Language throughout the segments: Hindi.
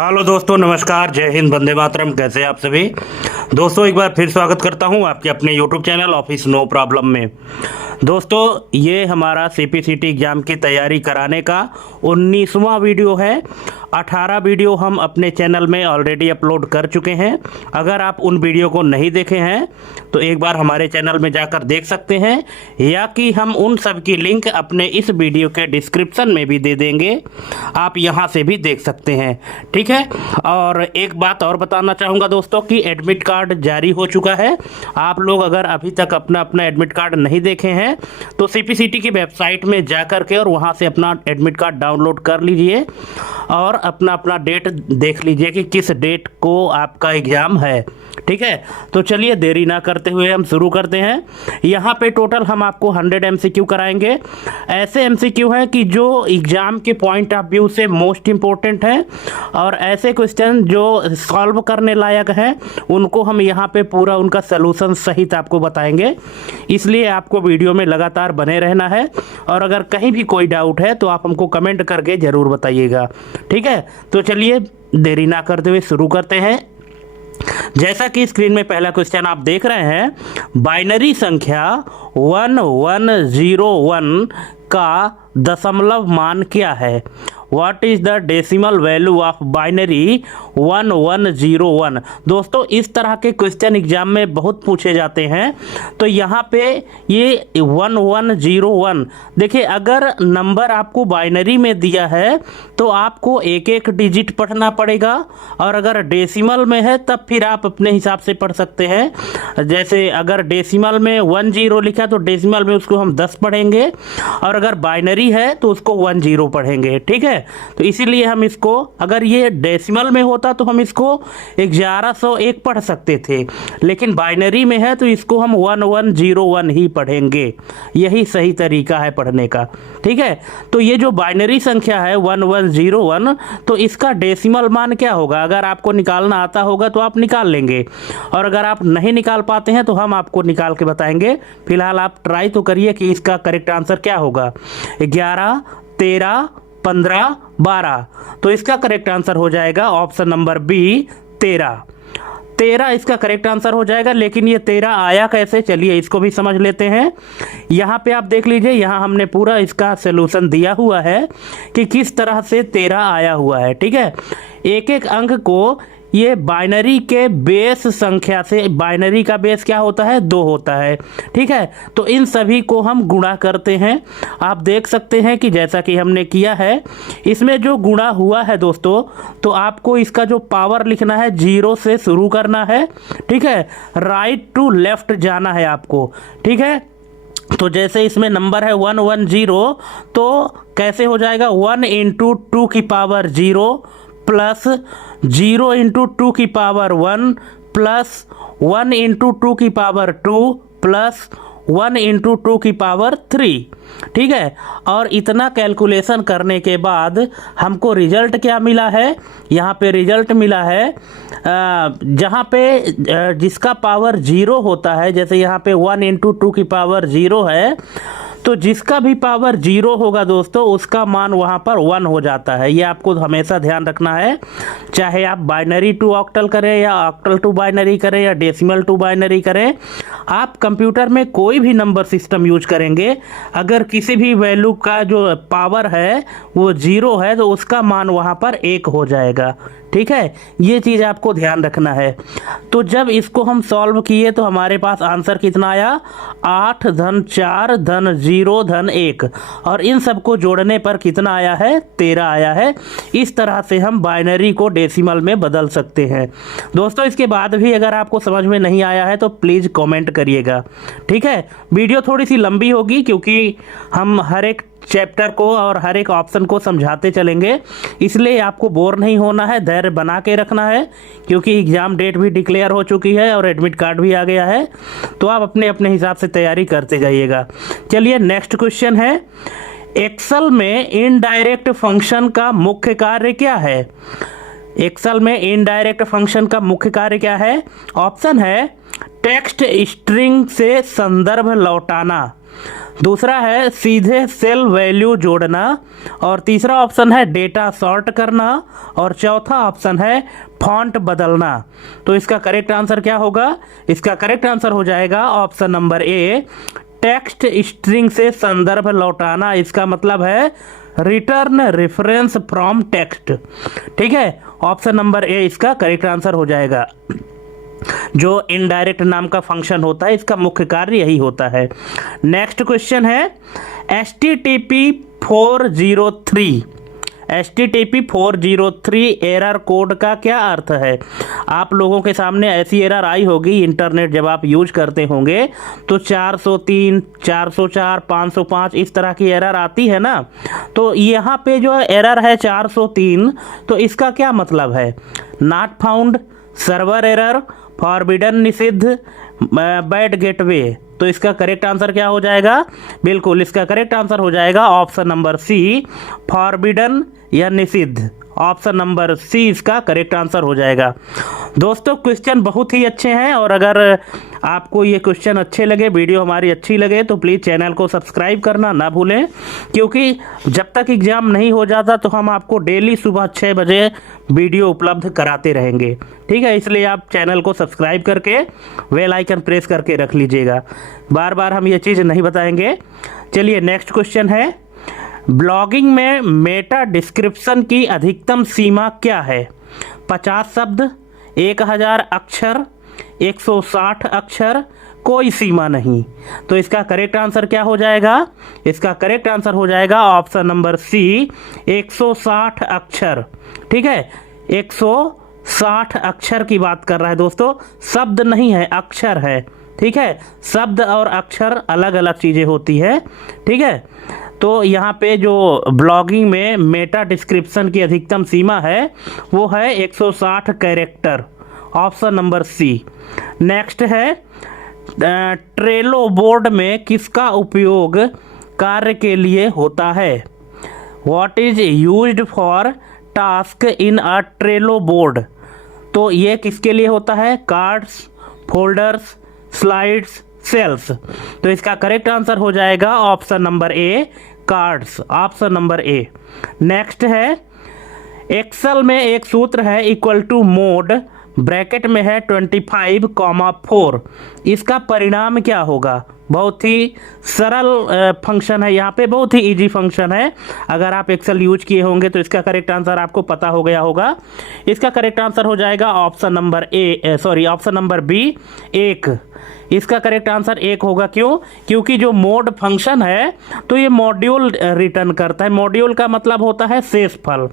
हेलो दोस्तों, नमस्कार, जय हिंद, वंदे मातरम। कैसे हैं आप सभी दोस्तों? एक बार फिर स्वागत करता हूं आपके अपने YouTube channel Office No Problem में। दोस्तों, ये हमारा सीपीसीटी एग्ज़ाम की तैयारी कराने का 19वां वीडियो है। 18 वीडियो हम अपने चैनल में ऑलरेडी अपलोड कर चुके हैं। अगर आप उन वीडियो को नहीं देखे हैं तो एक बार हमारे चैनल में जाकर देख सकते हैं, या कि हम उन सब की लिंक अपने इस वीडियो के डिस्क्रिप्शन में भी दे देंगे, आप यहाँ से भी देख सकते हैं। ठीक है। और एक बात और बताना चाहूँगा दोस्तों कि एडमिट कार्ड जारी हो चुका है। आप लोग अगर अभी तक अपना अपना एडमिट कार्ड नहीं देखे हैं तो सीपीसीटी की वेबसाइट में जा कर के और वहाँ से अपना एडमिट कार्ड डाउनलोड कर लीजिए और अपना अपना डेट देख लीजिए कि किस डेट को आपका एग्ज़ाम है। ठीक है। तो चलिए देरी ना करते हुए हम शुरू करते हैं। यहाँ पे टोटल हम आपको 100 एमसीक्यू कराएंगे। ऐसे एमसीक्यू हैं कि जो एग्ज़ाम के पॉइंट ऑफ व्यू से मोस्ट इम्पोर्टेंट हैं और ऐसे क्वेश्चन जो सॉल्व करने लायक हैं उनको हम यहाँ पे पूरा उनका सलूशन सहित आपको बताएंगे। इसलिए आपको वीडियो में लगातार बने रहना है और अगर कहीं भी कोई डाउट है तो आप हमको कमेंट करके ज़रूर बताइएगा। ठीक है। तो चलिए देरी ना करते हुए शुरू करते हैं। जैसा कि स्क्रीन में पहला क्वेश्चन आप देख रहे हैं, बाइनरी संख्या 1101 का दशमलव मान क्या है? What is the decimal value of binary 1101? दोस्तों, इस तरह के क्वेश्चन एग्जाम में बहुत पूछे जाते हैं। तो यहाँ पे ये 1101, देखिए अगर नंबर आपको बाइनरी में दिया है तो आपको एक एक डिजिट पढ़ना पड़ेगा, और अगर डेसिमल में है तब फिर आप अपने हिसाब से पढ़ सकते हैं। जैसे अगर डेसिमल में 10 लिखा तो डेसिमल में उसको हम 10 पढ़ेंगे, और अगर बाइनरी है तो उसको 10 पढ़ेंगे। ठीक है। तो इसीलिए हम इसको, अगर ये डेसिमल में होता तो हम इसको 1101 पढ़ सकते थे, लेकिन बाइनरी में है तो इसको हम 1101 ही पढ़ेंगे। यही सही तरीका है पढ़ने का। ठीक है। तो ये जो बाइनरी संख्या है 1101, तो इसका डेसिमल मान क्या होगा? अगर आपको निकालना आता होगा तो आप निकाल लेंगे, और अगर आप नहीं निकाल पाते हैं तो हम आपको निकाल के बताएंगे। फिलहाल आप ट्राई तो करिए कि इसका करेक्ट आंसर क्या होगा। 11, 13, 15, 12। तो इसका करेक्ट आंसर हो जाएगा ऑप्शन नंबर बी, 13। 13 इसका करेक्ट आंसर हो जाएगा। लेकिन ये 13 आया कैसे, चलिए इसको भी समझ लेते हैं। यहाँ पे आप देख लीजिए, यहाँ हमने पूरा इसका सलूशन दिया हुआ है कि किस तरह से 13 आया हुआ है। ठीक है। एक एक अंक को ये बाइनरी के बेस संख्या से, बाइनरी का बेस क्या होता है? 2 होता है। ठीक है। तो इन सभी को हम गुणा करते हैं। आप देख सकते हैं कि जैसा कि हमने किया है, इसमें जो गुणा हुआ है दोस्तों, तो आपको इसका जो पावर लिखना है 0 से शुरू करना है। ठीक है। राइट टू लेफ्ट जाना है आपको। ठीक है। तो जैसे इसमें नंबर है 110, तो कैसे हो जाएगा? 1 × 2 की पावर 0 प्लस 0 × 2 की पावर 1 प्लस 1 × 2 की पावर 2 प्लस 1 × 2 की पावर 3। ठीक है। और इतना कैलकुलेशन करने के बाद हमको रिजल्ट क्या मिला है? यहाँ पे रिजल्ट मिला है जहाँ पे जिसका पावर 0 होता है, जैसे यहाँ पे 1 × 2 की पावर 0 है, तो जिसका भी पावर 0 होगा दोस्तों उसका मान वहाँ पर 1 हो जाता है। ये आपको हमेशा ध्यान रखना है। चाहे आप बाइनरी टू ऑक्टल करें या ऑक्टल टू बाइनरी करें या डेसिमल टू बाइनरी करें, आप कंप्यूटर में कोई भी नंबर सिस्टम यूज करेंगे, अगर किसी भी वैल्यू का जो पावर है वो 0 है तो उसका मान वहाँ पर 1 हो जाएगा। ठीक है। ये चीज़ आपको ध्यान रखना है। तो जब इसको हम सॉल्व किए तो हमारे पास आंसर कितना आया? 8 धन 4 धन 0 धन 1, और इन सबको जोड़ने पर कितना आया है? 13 आया है। इस तरह से हम बाइनरी को डेसिमल में बदल सकते हैं। दोस्तों, इसके बाद भी अगर आपको समझ में नहीं आया है तो प्लीज़ कमेंट करिएगा। ठीक है। वीडियो थोड़ी सी लंबी होगी क्योंकि हम हर एक चैप्टर को और हर एक ऑप्शन को समझाते चलेंगे, इसलिए आपको बोर नहीं होना है, धैर्य बना के रखना है, क्योंकि एग्ज़ाम डेट भी डिक्लेयर हो चुकी है और एडमिट कार्ड भी आ गया है। तो आप अपने अपने हिसाब से तैयारी करते जाइएगा। चलिए नेक्स्ट क्वेश्चन है, एक्सेल में इनडायरेक्ट फंक्शन का मुख्य कार्य क्या है? एक्सेल में इनडायरेक्ट फंक्शन का मुख्य कार्य क्या है? ऑप्शन है टेक्स्ट स्ट्रिंग से संदर्भ लौटाना, दूसरा है सीधे सेल वैल्यू जोड़ना, और तीसरा ऑप्शन है डेटा सॉर्ट करना, और चौथा ऑप्शन है फॉन्ट बदलना। तो इसका करेक्ट आंसर क्या होगा? इसका करेक्ट आंसर हो जाएगा ऑप्शन नंबर ए, टेक्स्ट स्ट्रिंग से संदर्भ लौटाना। इसका मतलब है रिटर्न रेफरेंस फ्रॉम टेक्स्ट। ठीक है, ऑप्शन नंबर ए इसका करेक्ट आंसर हो जाएगा। जो इनडायरेक्ट नाम का फंक्शन होता है, इसका मुख्य कार्य यही होता है। नेक्स्ट क्वेश्चन है HTTP 403। HTTP 403 एरर कोड का क्या अर्थ है? आप लोगों के सामने ऐसी एरर आई होगी, इंटरनेट जब आप यूज करते होंगे तो 403, 404, 505 इस तरह की एरर आती है ना। तो यहाँ पे जो एरर है 403, तो इसका क्या मतलब है? Not found, server error, forbidden निषिद्ध, बैड गेटवे। तो इसका करेक्ट आंसर क्या हो जाएगा? बिल्कुल इसका करेक्ट आंसर हो जाएगा ऑप्शन नंबर सी, फॉरबिडन या निषिद्ध। ऑप्शन नंबर सी इसका करेक्ट आंसर हो जाएगा। दोस्तों क्वेश्चन बहुत ही अच्छे हैं, और अगर आपको ये क्वेश्चन अच्छे लगे, वीडियो हमारी अच्छी लगे, तो प्लीज़ चैनल को सब्सक्राइब करना ना भूलें, क्योंकि जब तक एग्ज़ाम नहीं हो जाता तो हम आपको डेली सुबह 6 बजे वीडियो उपलब्ध कराते रहेंगे। ठीक है, इसलिए आप चैनल को सब्सक्राइब करके बेल आइकन प्रेस करके रख लीजिएगा, बार बार हम ये चीज़ नहीं बताएंगे। चलिए नेक्स्ट क्वेश्चन है, ब्लॉगिंग में मेटा डिस्क्रिप्शन की अधिकतम सीमा क्या है? 50 शब्द, 1000 अक्षर, 160 अक्षर, कोई सीमा नहीं। तो इसका करेक्ट आंसर क्या हो जाएगा? इसका करेक्ट आंसर हो जाएगा ऑप्शन नंबर सी, 160 अक्षर। ठीक है, 160 अक्षर की बात कर रहा है दोस्तों, शब्द नहीं है, अक्षर है। ठीक है, शब्द और अक्षर अलग अलग चीज़ें होती है। ठीक है, तो यहाँ पे जो ब्लॉगिंग में मेटा डिस्क्रिप्शन की अधिकतम सीमा है वो है 160 character. Option number C. Next है, ट्रेलो बोर्ड में किसका उपयोग कार्य के लिए होता है? What is used for task in a Trello board? तो ये किसके लिए होता है? Cards, folders, slides, cells. तो इसका करेक्ट आंसर हो जाएगा option number A, cards. Option number A. Next है, एक्सेल में एक सूत्र है इक्वल टू मोड, ब्रैकेट में है 25,4। इसका परिणाम क्या होगा? बहुत ही सरल फंक्शन है, यहाँ पे बहुत ही इजी फंक्शन है। अगर आप एक्सेल यूज किए होंगे तो इसका करेक्ट आंसर आपको पता हो गया होगा। इसका करेक्ट आंसर हो जाएगा option number A, option number B, 1। इसका करेक्ट आंसर 1 होगा। क्यों? क्योंकि जो मोड फंक्शन है तो ये मॉड्यूल रिटर्न करता है। मॉड्यूल का मतलब होता है शेषफल।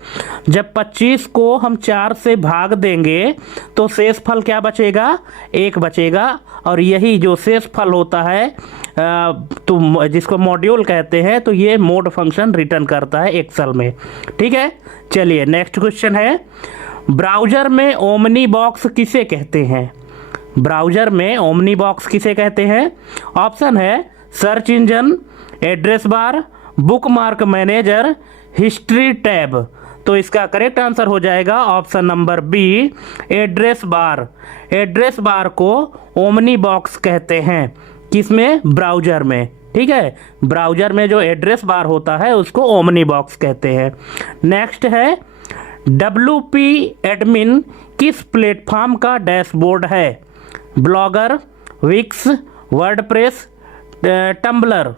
जब 25 को हम 4 से भाग देंगे तो शेषफल क्या बचेगा? 1 बचेगा। और यही जो शेषफल होता है तो जिसको मॉड्यूल कहते हैं, तो ये मोड फंक्शन रिटर्न करता है एक्सेल में। ठीक है, चलिए नेक्स्ट क्वेश्चन है, ब्राउज़र में ओमनी बॉक्स किसे कहते हैं? ब्राउज़र में ओमनी बॉक्स किसे कहते हैं? ऑप्शन है search engine, address bar, bookmark manager, history tab. तो इसका करेक्ट आंसर हो जाएगा option number B, address bar. Address bar को ओमनी बॉक्स कहते हैं। किसमें? ब्राउज़र में। ठीक है, ब्राउज़र में जो एड्रेस बार होता है उसको ओमनी बॉक्स कहते हैं। नेक्स्ट है, WP एडमिन किस प्लेटफॉर्म का डैशबोर्ड है? Blogger, Wix, WordPress, Tumblr.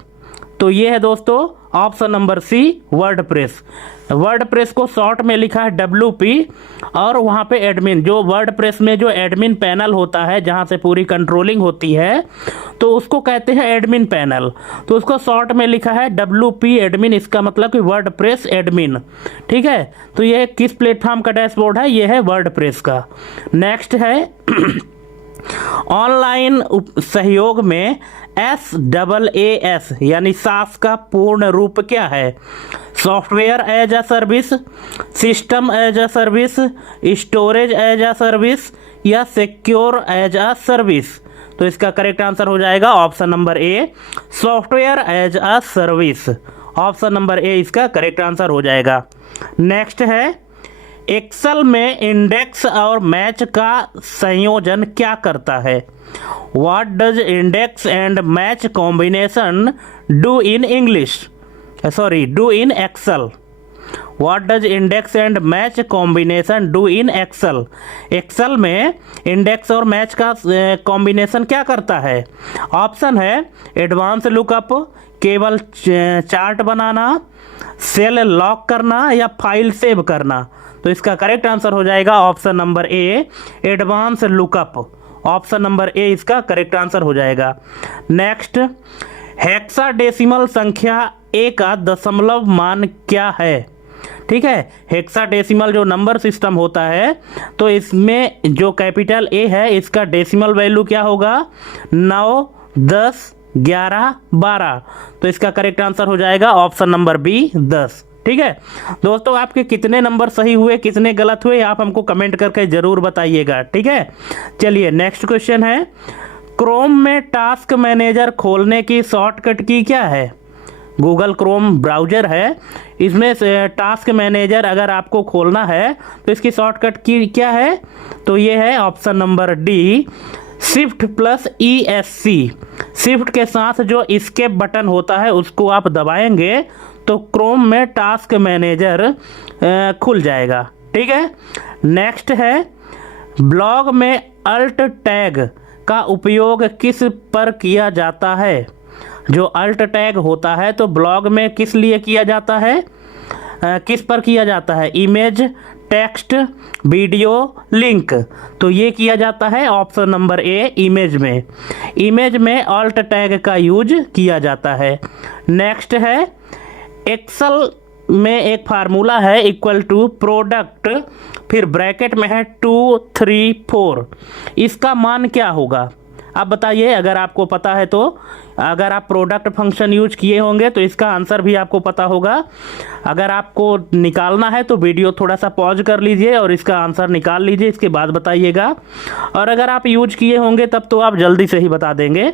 तो ये है दोस्तों option number C, WordPress. WordPress को शॉर्ट में लिखा है WP, और वहाँ पे एडमिन, जो वर्डप्रेस में जो एडमिन पैनल होता है जहाँ से पूरी कंट्रोलिंग होती है, तो उसको कहते हैं एडमिन पैनल। तो उसको शॉर्ट में लिखा है WP एडमिन, इसका मतलब कि वर्डप्रेस एडमिन। ठीक है, तो ये किस प्लेटफॉर्म का डैशबोर्ड है? ये है वर्डप्रेस का। नेक्स्ट है, ऑनलाइन सहयोग में SaaS यानी सास का पूर्ण रूप क्या है? Software as a service, system as a service, storage as a service, या सिक्योर एज अ सर्विस। तो इसका करेक्ट आंसर हो जाएगा option number A, software as a service. Option number A इसका करेक्ट आंसर हो जाएगा। नेक्स्ट है, एक्सेल में इंडेक्स और मैच का संयोजन क्या करता है? What does index and match combination do in do in Excel? What does index and match combination do in Excel? Excel में इंडेक्स और मैच का कॉम्बिनेशन क्या करता है? ऑप्शन है एडवांस लुकअप, केवल चार्ट बनाना, सेल लॉक करना या फाइल सेव करना। तो इसका करेक्ट आंसर हो जाएगा option number A, advance lookup. Option number A इसका करेक्ट आंसर हो जाएगा। नेक्स्ट, हेक्साडेसिमल संख्या ए का दशमलव मान क्या है? ठीक है, हेक्साडेसिमल जो नंबर सिस्टम होता है तो इसमें जो कैपिटल ए है इसका डेसिमल वैल्यू क्या होगा? 9, 10, 11, 12। तो इसका करेक्ट आंसर हो जाएगा ऑप्शन नंबर बी, 10। ठीक है दोस्तों, आपके कितने नंबर सही हुए, कितने गलत हुए, आप हमको कमेंट करके ज़रूर बताइएगा। ठीक है, चलिए नेक्स्ट क्वेश्चन है, क्रोम में टास्क मैनेजर खोलने की शॉर्टकट की क्या है? गूगल क्रोम ब्राउज़र है, इसमें से टास्क मैनेजर अगर आपको खोलना है तो इसकी शॉर्टकट की क्या है? तो ये है option number D, shift plus ESC। Shift के साथ जो एस्केप बटन होता है उसको आप दबाएंगे तो क्रोम में टास्क मैनेजर खुल जाएगा। ठीक है, नेक्स्ट है, ब्लॉग में अल्ट टैग का उपयोग किस पर किया जाता है? जो अल्ट टैग होता है तो ब्लॉग में किस लिए किया जाता है, किस पर किया जाता है? Image, text, video, link. तो ये किया जाता है ऑप्शन नंबर ए, इमेज में। इमेज में अल्ट टैग का यूज किया जाता है। नेक्स्ट है, एक्सेल में एक फार्मूला है इक्वल टू प्रोडक्ट, फिर ब्रैकेट में है 2, 3, 4। इसका मान क्या होगा? आप बताइए अगर आपको पता है तो। अगर आप प्रोडक्ट फंक्शन यूज किए होंगे तो इसका आंसर भी आपको पता होगा। अगर आपको निकालना है तो वीडियो थोड़ा सा पॉज कर लीजिए और इसका आंसर निकाल लीजिए, इसके बाद बताइएगा। और अगर आप यूज किए होंगे तब तो आप जल्दी से ही बता देंगे।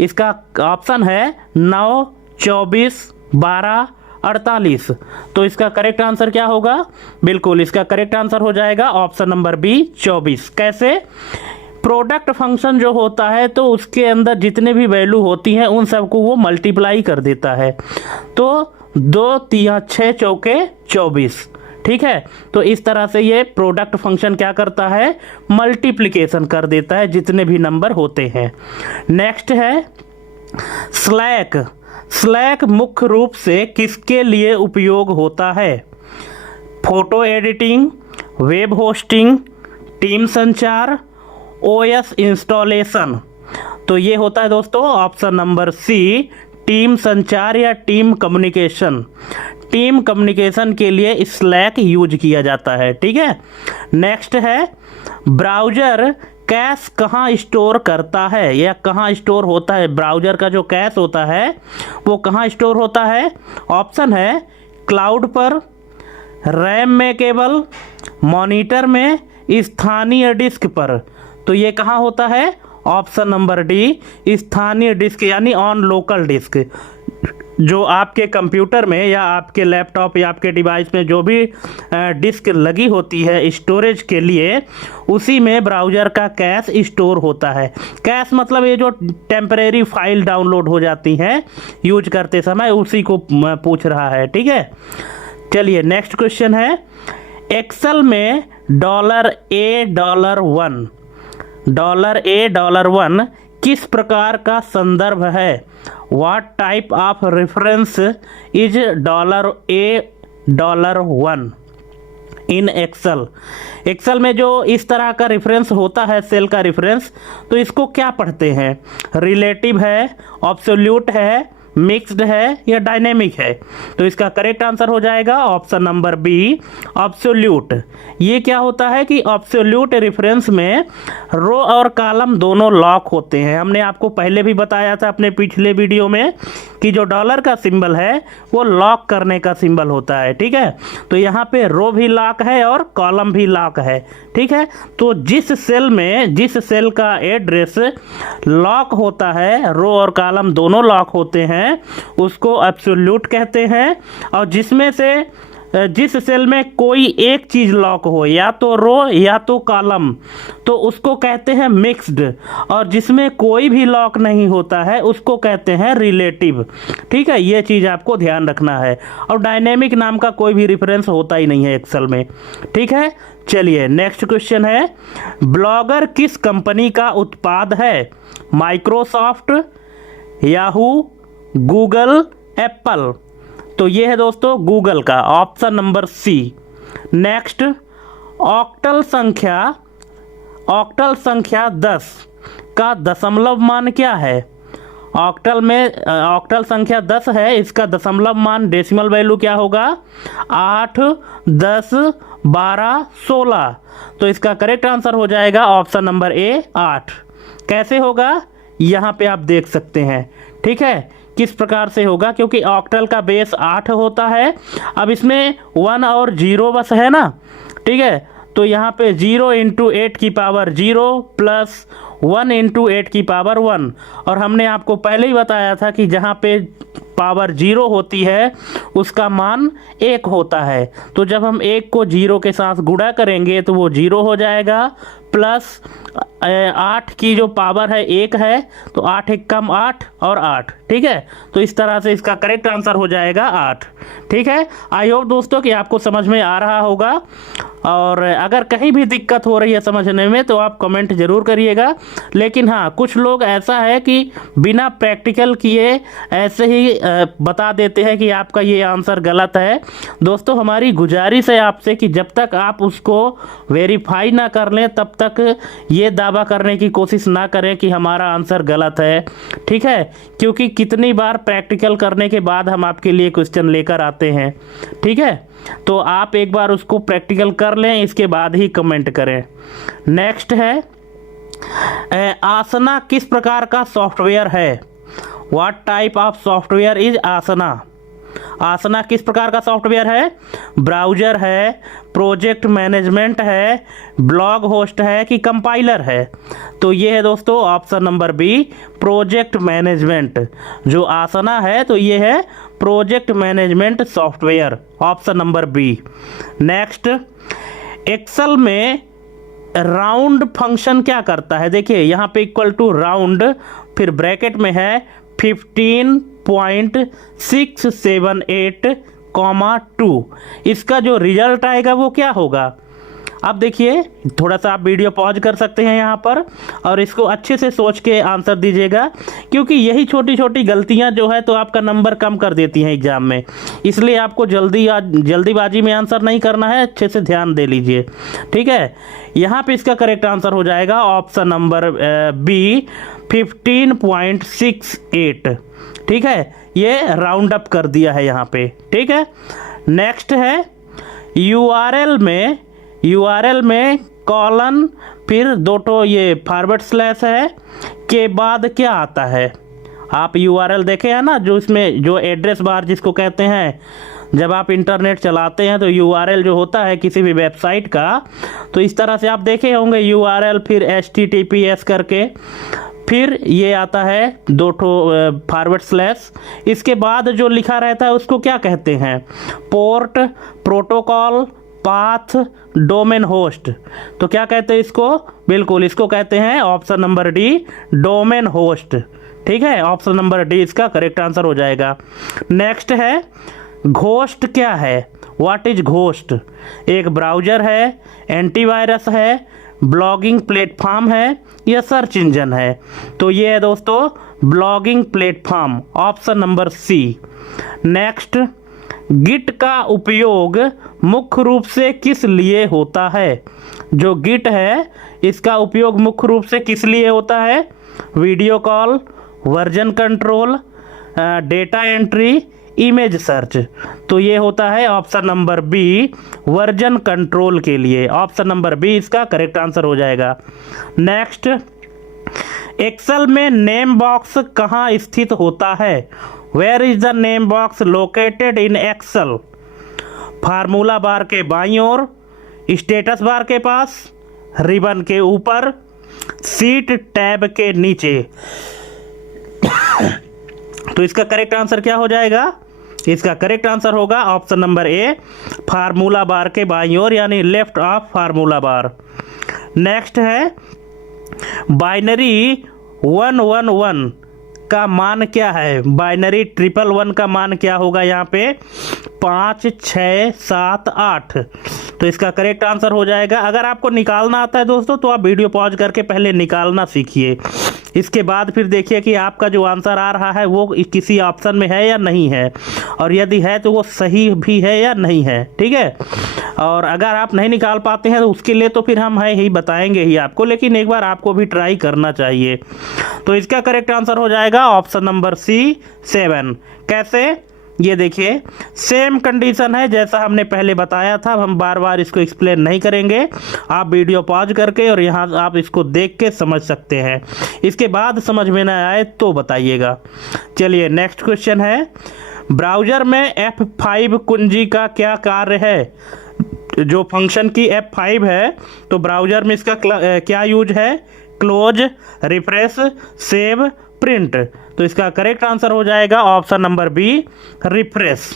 इसका ऑप्शन है 9, 24, 12, 48। तो इसका करेक्ट आंसर क्या होगा? बिल्कुल इसका करेक्ट आंसर हो जाएगा ऑप्शन नंबर बी, 24। कैसे? प्रोडक्ट फंक्शन जो होता है तो उसके अंदर जितने भी वैल्यू होती हैं उन सबको वो मल्टीप्लाई कर देता है। तो 2, 3, 6 चौके 24। ठीक है, तो इस तरह से ये प्रोडक्ट फंक्शन क्या करता है? मल्टीप्लिकेशन कर देता है जितने भी नंबर होते हैं। नेक्स्ट है स्लैक। स्लैक मुख्य रूप से किसके लिए उपयोग होता है? Photo editing, web hosting, team संचार, OS इंस्टॉलेशन। तो ये होता है दोस्तों ऑप्शन नंबर सी, टीम संचार या टीम कम्युनिकेशन। टीम कम्युनिकेशन के लिए स्लैक यूज किया जाता है। ठीक है, नेक्स्ट है, ब्राउज़र कैश कहाँ स्टोर करता है या कहाँ स्टोर होता है? ब्राउज़र का जो कैश होता है वो कहाँ स्टोर होता है? ऑप्शन है क्लाउड पर, रैम में केवल, मॉनिटर में, स्थानीय डिस्क पर। तो ये कहाँ होता है? ऑप्शन नंबर डी, स्थानीय डिस्क यानी ऑन लोकल डिस्क। जो आपके कंप्यूटर में या आपके लैपटॉप या आपके डिवाइस में जो भी डिस्क लगी होती है स्टोरेज के लिए, उसी में ब्राउज़र का कैश स्टोर होता है। कैश मतलब ये जो टेम्परेरी फाइल डाउनलोड हो जाती हैं यूज करते समय, उसी को पूछ रहा है। ठीक है, चलिए नेक्स्ट क्वेश्चन है, एक्सेल में $A$1 $A$1 किस प्रकार का संदर्भ है? What type of reference is $A$1 in Excel? Excel में जो इस तरह का रेफरेंस होता है, सेल का रेफरेंस, तो इसको क्या पढ़ते हैं? रिलेटिव है, ऑब्सोल्यूट है, मिक्स्ड है या डायनेमिक है? तो इसका करेक्ट आंसर हो जाएगा ऑप्शन नंबर बी, ऑब्सोल्यूट। ये क्या होता है कि ऑब्सोल्यूट रेफरेंस में रो और कॉलम दोनों लॉक होते हैं। हमने आपको पहले भी बताया था अपने पिछले वीडियो में कि जो डॉलर का सिंबल है वो लॉक करने का सिंबल होता है। ठीक है, तो यहाँ पे रो भी लॉक है और कॉलम भी लॉक है। ठीक है, तो जिस सेल का एड्रेस लॉक होता है, रो और कॉलम दोनों लॉक होते हैं, उसको एब्सोल्यूट कहते हैं। और जिसमें से जिस सेल में कोई एक चीज़ लॉक हो, या तो रो या तो कॉलम, तो उसको कहते हैं मिक्स्ड। और जिसमें कोई भी लॉक नहीं होता है उसको कहते हैं रिलेटिव। ठीक है, ये चीज़ आपको ध्यान रखना है। और डायनेमिक नाम का कोई भी रेफरेंस होता ही नहीं है एक्सेल में। ठीक है, चलिए नेक्स्ट क्वेश्चन है, ब्लॉगर किस कंपनी का उत्पाद है? Microsoft, Yahoo, Google, Apple. तो ये है दोस्तों गूगल का, option number C. Next, octal संख्या 10 का दशमलव मान क्या है? ऑक्टल संख्या 10 है, इसका दशमलव मान डेसिमल वैल्यू क्या होगा? 8, 10, 12, 16। तो इसका करेक्ट आंसर हो जाएगा ऑप्शन नंबर ए 8। कैसे होगा यहाँ पे आप देख सकते हैं। ठीक है, किस प्रकार से होगा, क्योंकि ऑक्टल का बेस 8 होता है। अब इसमें 1 और 0 बस है ना। ठीक है, तो यहाँ पे 0 × 8 की पावर 0 प्लस 1 × 8 की पावर 1। और हमने आपको पहले ही बताया था कि जहाँ पे पावर 0 होती है उसका मान 1 होता है। तो जब हम 1 को 0 के साथ गुणा करेंगे तो वो 0 हो जाएगा, प्लस 8 की जो पावर है 1 है, तो 8 1 कम 8 और 8। ठीक है, तो इस तरह से इसका करेक्ट आंसर हो जाएगा 8। ठीक है, आई होप दोस्तों कि आपको समझ में आ रहा होगा। और अगर कहीं भी दिक्कत हो रही है समझने में तो आप कमेंट ज़रूर करिएगा। लेकिन हाँ, कुछ लोग ऐसा है कि बिना प्रैक्टिकल किए ऐसे ही बता देते हैं कि आपका ये आंसर गलत है। दोस्तों, हमारी गुजारिश है आपसे कि जब तक आप उसको वेरीफाई ना कर लें तब तक ये दावा करने की कोशिश ना करें कि हमारा आंसर गलत है। ठीक है, क्योंकि कितनी बार प्रैक्टिकल करने के बाद हम आपके लिए क्वेश्चन लेकर आते हैं। ठीक है, तो आप एक बार उसको प्रैक्टिकल कर लें, इसके बाद ही कमेंट करें। नेक्स्ट है, आसना किस प्रकार का सॉफ्टवेयर है? What type of software is Asana? Asana किस प्रकार का सॉफ्टवेयर है? ब्राउज़र है, प्रोजेक्ट मैनेजमेंट है, ब्लॉग होस्ट है कि कंपाइलर है? तो ये है दोस्तों option number B, project management. जो आसना है तो ये है project management software, option number B. Next, Excel में राउंड फंक्शन क्या करता है? देखिए यहाँ पे इक्वल टू राउंड, फिर ब्रैकेट में है 15.678, इसका जो रिजल्ट आएगा वो क्या होगा? अब देखिए, थोड़ा सा आप वीडियो पॉज कर सकते हैं यहाँ पर और इसको अच्छे से सोच के आंसर दीजिएगा, क्योंकि यही छोटी छोटी गलतियाँ जो है तो आपका नंबर कम कर देती हैं एग्जाम में। इसलिए आपको जल्दीबाजी में आंसर नहीं करना है, अच्छे से ध्यान दे लीजिए। ठीक है, यहाँ पे इसका करेक्ट आंसर हो जाएगा ऑप्शन नंबर बी, 15.68। ठीक है, ये राउंड अप कर दिया है यहाँ पे। ठीक है, नेक्स्ट है, यूआरएल में कॉलन फिर दो ये फॉरवर्ड स्लैश है के बाद क्या आता है? आप यूआरएल देखे हैं ना, जो इसमें जो एड्रेस बार जिसको कहते हैं, जब आप इंटरनेट चलाते हैं तो यूआरएल जो होता है किसी भी वेबसाइट का, तो इस तरह से आप देखे होंगे यूआरएल फिर HTTPS करके, फिर ये आता है दो फॉरवर्ड स्लैश, इसके बाद जो लिखा रहता है उसको क्या कहते हैं? Port, protocol, path, domain host. तो क्या कहते हैं इसको? बिल्कुल, इसको कहते हैं option number D, domain host. ठीक है, ऑप्शन नंबर डी इसका करेक्ट आंसर हो जाएगा। नेक्स्ट है, घोस्ट क्या है? What is Ghost? एक ब्राउज़र है, एंटीवायरस है, ब्लॉगिंग प्लेटफॉर्म है या सर्च इंजन है? तो ये है दोस्तों blogging platform, option number C. Next, Git का उपयोग मुख्य रूप से किस लिए होता है? जो गिट है इसका उपयोग मुख्य रूप से किस लिए होता है? Video call, version control, data entry, image search. तो ये होता है option number B, version control के लिए। ऑप्शन नंबर बी इसका करेक्ट आंसर हो जाएगा। नेक्स्ट, एक्सेल में नेम बॉक्स कहाँ स्थित होता है? Where is the name box located in Excel? Formula bar के बाईं ओर, स्टेटस बार के पास, रिबन के ऊपर, सीट टैब के नीचे। तो इसका करेक्ट आंसर क्या हो जाएगा? इसका करेक्ट आंसर होगा ऑप्शन नंबर ए, फार्मूला बार के बाईं ओर यानी left of formula bar. Next है बाइनरी 111 का मान क्या है। बाइनरी 111 का मान क्या होगा यहाँ पे 5 6 7 8। तो इसका करेक्ट आंसर हो जाएगा। अगर आपको निकालना आता है दोस्तों तो आप वीडियो पॉज करके पहले निकालना सीखिए, इसके बाद फिर देखिए कि आपका जो आंसर आ रहा है वो किसी ऑप्शन में है या नहीं है, और यदि है तो वो सही भी है या नहीं है। ठीक है, और अगर आप नहीं निकाल पाते हैं तो उसके लिए तो फिर हम है ही बताएंगे ही आपको, लेकिन एक बार आपको भी ट्राई करना चाहिए। तो इसका करेक्ट आंसर हो जाएगा ऑप्शन नंबर सी 7। कैसे, ये देखिए सेम कंडीशन है जैसा हमने पहले बताया था, हम बार बार इसको एक्सप्लेन नहीं करेंगे, आप वीडियो पॉज करके और यहाँ आप इसको देख के समझ सकते हैं, इसके बाद समझ में ना आए तो बताइएगा। चलिए नेक्स्ट क्वेश्चन है, ब्राउज़र में F5 कुंजी का क्या कार्य है। जो फंक्शन की F5 है तो ब्राउज़र में इसका क्या यूज है, क्लोज, रिफ्रेश, सेव, प्रिंट। तो इसका करेक्ट आंसर हो जाएगा option number B, refresh.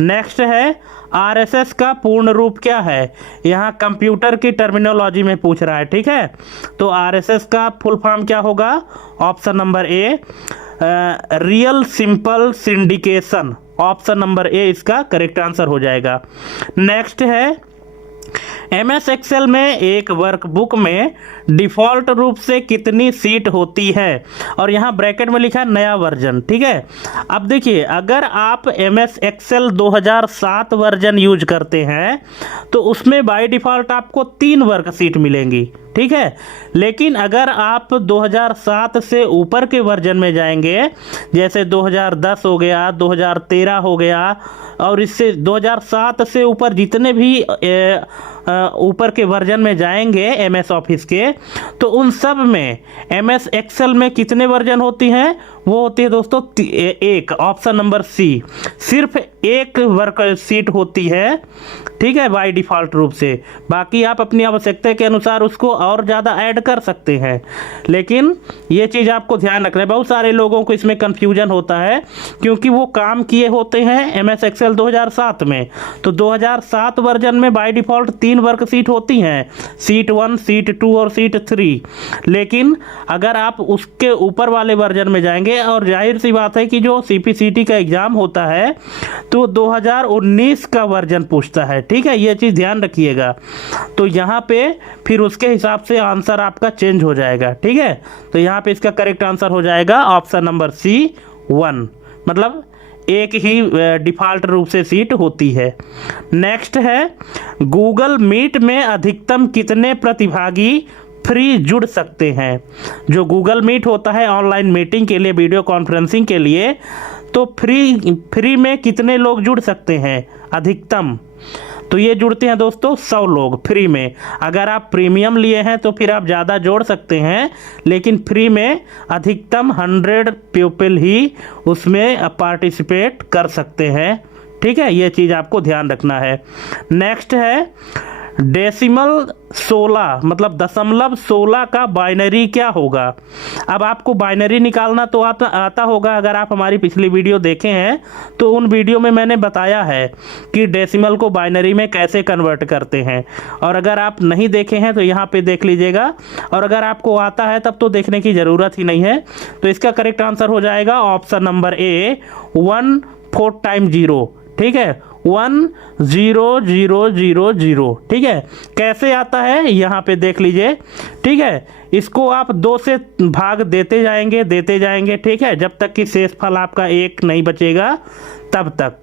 Next है RSS का पूर्ण रूप क्या है। यहाँ कंप्यूटर की टर्मिनोलॉजी में पूछ रहा है, ठीक है। तो RSS का फुल फॉर्म क्या होगा, option number A, real simple syndication. Option number A इसका करेक्ट आंसर हो जाएगा। नेक्स्ट है MS एक्सेल में एक वर्कबुक में डिफ़ॉल्ट रूप से कितनी सीट होती है, और यहाँ ब्रैकेट में लिखा है नया वर्जन। ठीक है, अब देखिए अगर आप MS एक्सेल 2007 वर्जन यूज करते हैं तो उसमें बाय डिफ़ॉल्ट आपको 3 वर्क सीट मिलेंगी। ठीक है, लेकिन अगर आप 2007 से ऊपर के वर्जन में जाएंगे, जैसे 2010 हो गया, 2013 हो गया, और इससे 2007 से ऊपर जितने भी ऊपर के वर्जन में जाएंगे MS ऑफिस के, तो उन सब में MS एक्सेल में कितने वर्जन होती हैं, वो होती है दोस्तों एक, ऑप्शन नंबर सी, सिर्फ एक वर्क सीट होती है। ठीक है, बाय डिफ़ॉल्ट रूप से, बाकी आप अपनी आवश्यकता के अनुसार उसको और ज़्यादा ऐड कर सकते हैं, लेकिन ये चीज़ आपको ध्यान रखना है। बहुत सारे लोगों को इसमें कन्फ्यूजन होता है क्योंकि वो काम किए होते हैं MS एक्सेल 2007 में, तो 2007 वर्जन में बाय डिफ़ॉल्ट 3 वर्क सीट होती हैं, सीट 1, सीट 2 और सीट 3। लेकिन अगर आप उसके ऊपर वाले वर्जन में जाएंगे, और जाहिर सी बात है कि जो CPCT का एग्ज़ाम होता है तो 2019 का वर्जन पूछता है। ठीक है, ये चीज़ ध्यान रखिएगा। तो यहाँ पे फिर उसके हिसाब से आंसर आपका चेंज हो जाएगा। ठीक है, तो यहाँ पे इसका करेक्ट आंसर हो जाएगा ऑप्शन नंबर सी 1, मतलब एक ही डिफ़ॉल्ट रूप से सीट होती है। नेक्स्ट है गूगल मीट में अधिकतम कितने प्रतिभागी फ्री जुड़ सकते हैं। जो गूगल मीट होता है ऑनलाइन मीटिंग के लिए, वीडियो कॉन्फ्रेंसिंग के लिए, तो फ्री में कितने लोग जुड़ सकते हैं अधिकतम। तो ये जुड़ते हैं दोस्तों 100 लोग फ्री में। अगर आप प्रीमियम लिए हैं तो फिर आप ज़्यादा जोड़ सकते हैं, लेकिन फ्री में अधिकतम 100 पीपल ही उसमें पार्टिसिपेट कर सकते हैं। ठीक है, ये चीज़ आपको ध्यान रखना है। नेक्स्ट है डेसिमल 16, मतलब 0.16 का बाइनरी क्या होगा। अब आपको बाइनरी निकालना तो आता होगा, अगर आप हमारी पिछली वीडियो देखे हैं तो उन वीडियो में मैंने बताया है कि डेसिमल को बाइनरी में कैसे कन्वर्ट करते हैं, और अगर आप नहीं देखे हैं तो यहाँ पे देख लीजिएगा, और अगर आपको आता है तब तो देखने की ज़रूरत ही नहीं है। तो इसका करेक्ट आंसर हो जाएगा ऑप्शन नंबर ए, 1 4 टाइम 0। ठीक है, 1 0 0 0 0। ठीक है, कैसे आता है यहाँ पे देख लीजिए। ठीक है, इसको आप 2 से भाग देते जाएंगे। ठीक है, जब तक कि शेष फल आपका 1 नहीं बचेगा तब तक।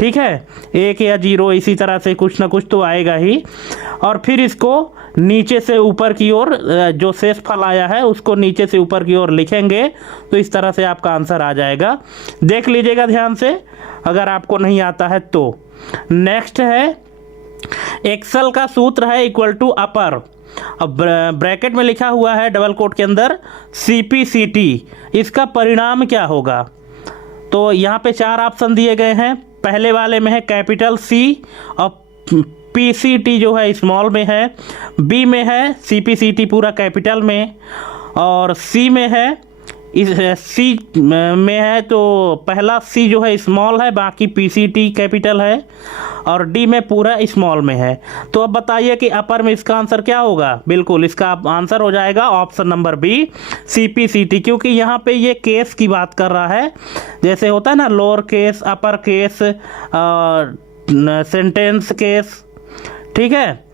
ठीक है, 1 या 0 इसी तरह से कुछ ना कुछ तो आएगा ही, और फिर इसको नीचे से ऊपर की ओर जो शेष फल आया है उसको नीचे से ऊपर की ओर लिखेंगे, तो इस तरह से आपका आंसर आ जाएगा। देख लीजिएगा ध्यान से अगर आपको नहीं आता है तो। नेक्स्ट है एक्सेल का सूत्र है इक्वल टू अपर, अब ब्रैकेट में लिखा हुआ है डबल कोट के अंदर CPCT, इसका परिणाम क्या होगा। तो यहाँ पे 4 ऑप्शन दिए गए हैं। पहले वाले में है कैपिटल C, और PCT जो है स्मॉल में है, B में है CPCT पूरा कैपिटल में, और C में है इस सी में है तो पहला सी जो है स्मॉल है, बाकी पीसीटी कैपिटल है, और डी में पूरा स्मॉल में है। तो अब बताइए कि अपर में इसका आंसर क्या होगा। बिल्कुल इसका आंसर हो जाएगा ऑप्शन नंबर बी सीपीसीटी, क्योंकि यहाँ पे ये केस की बात कर रहा है। जैसे होता है ना lower case, upper case, sentence case, ठीक है,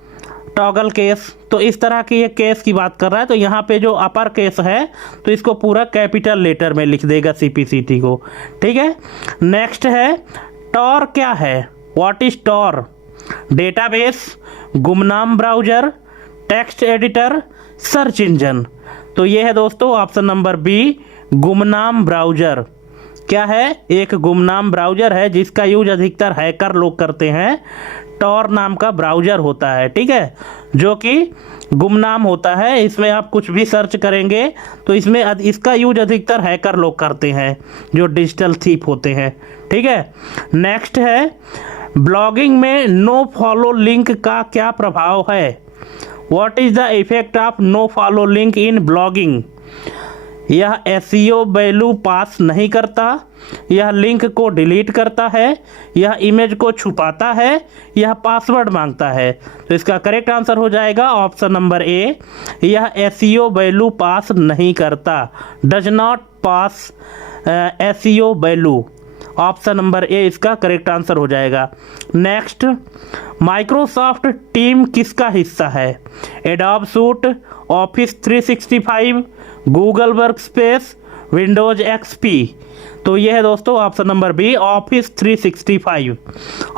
टॉगल केस, तो इस तरह की ये केस की बात कर रहा है। तो यहाँ पे जो अपर केस है तो इसको पूरा कैपिटल लेटर में लिख देगा सीपीसीटी को, ठीक है। नेक्स्ट है टॉर क्या है, व्हाट इज टॉर? डेटाबेस, गुमनाम browser, text editor, search engine. तो ये है दोस्तों ऑप्शन नंबर बी गुमनाम ब्राउजर। क्या है? एक गुमनाम ब्राउजर है जिसका यूज अधिकतर हैकर लोग करते हैं। टॉर नाम का ब्राउजर होता है, ठीक है, जो कि गुमनाम होता है। इसमें आप कुछ भी सर्च करेंगे तो इसमें इसका यूज अधिकतर हैकर लोग करते हैं जो डिजिटल थीप होते हैं, ठीक है। नेक्स्ट है ब्लॉगिंग में नो फॉलो लिंक का क्या प्रभाव है? What is the effect of no follow link in blogging? यह एसईओ वैल्यू पास नहीं करता, यह लिंक को डिलीट करता है, यह इमेज को छुपाता है, यह पासवर्ड मांगता है। तो इसका करेक्ट आंसर हो जाएगा ऑप्शन नंबर ए, यह एसईओ वैल्यू पास नहीं करता, does not pass SEO value. Option number A इसका करेक्ट आंसर हो जाएगा। नेक्स्ट, माइक्रोसॉफ्ट टीम किसका हिस्सा है? Adobe Suite, Office 365, Google Workspace, Windows XP. तो ये है दोस्तों option number B Office 365।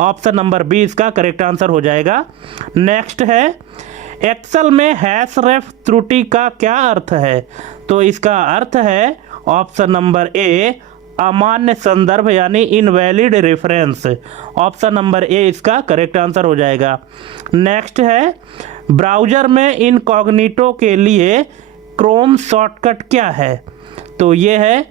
Option number B इसका करेक्ट आंसर हो जाएगा। नेक्स्ट है एक्सेल में हैश रेफ त्रुटि का क्या अर्थ है? तो इसका अर्थ है ऑप्शन नंबर ए अमान्य संदर्भ यानी invalid reference. Option number A इसका करेक्ट आंसर हो जाएगा। नेक्स्ट है ब्राउज़र में इनकॉग्निटो के लिए क्रोम शॉर्टकट क्या है? तो ये है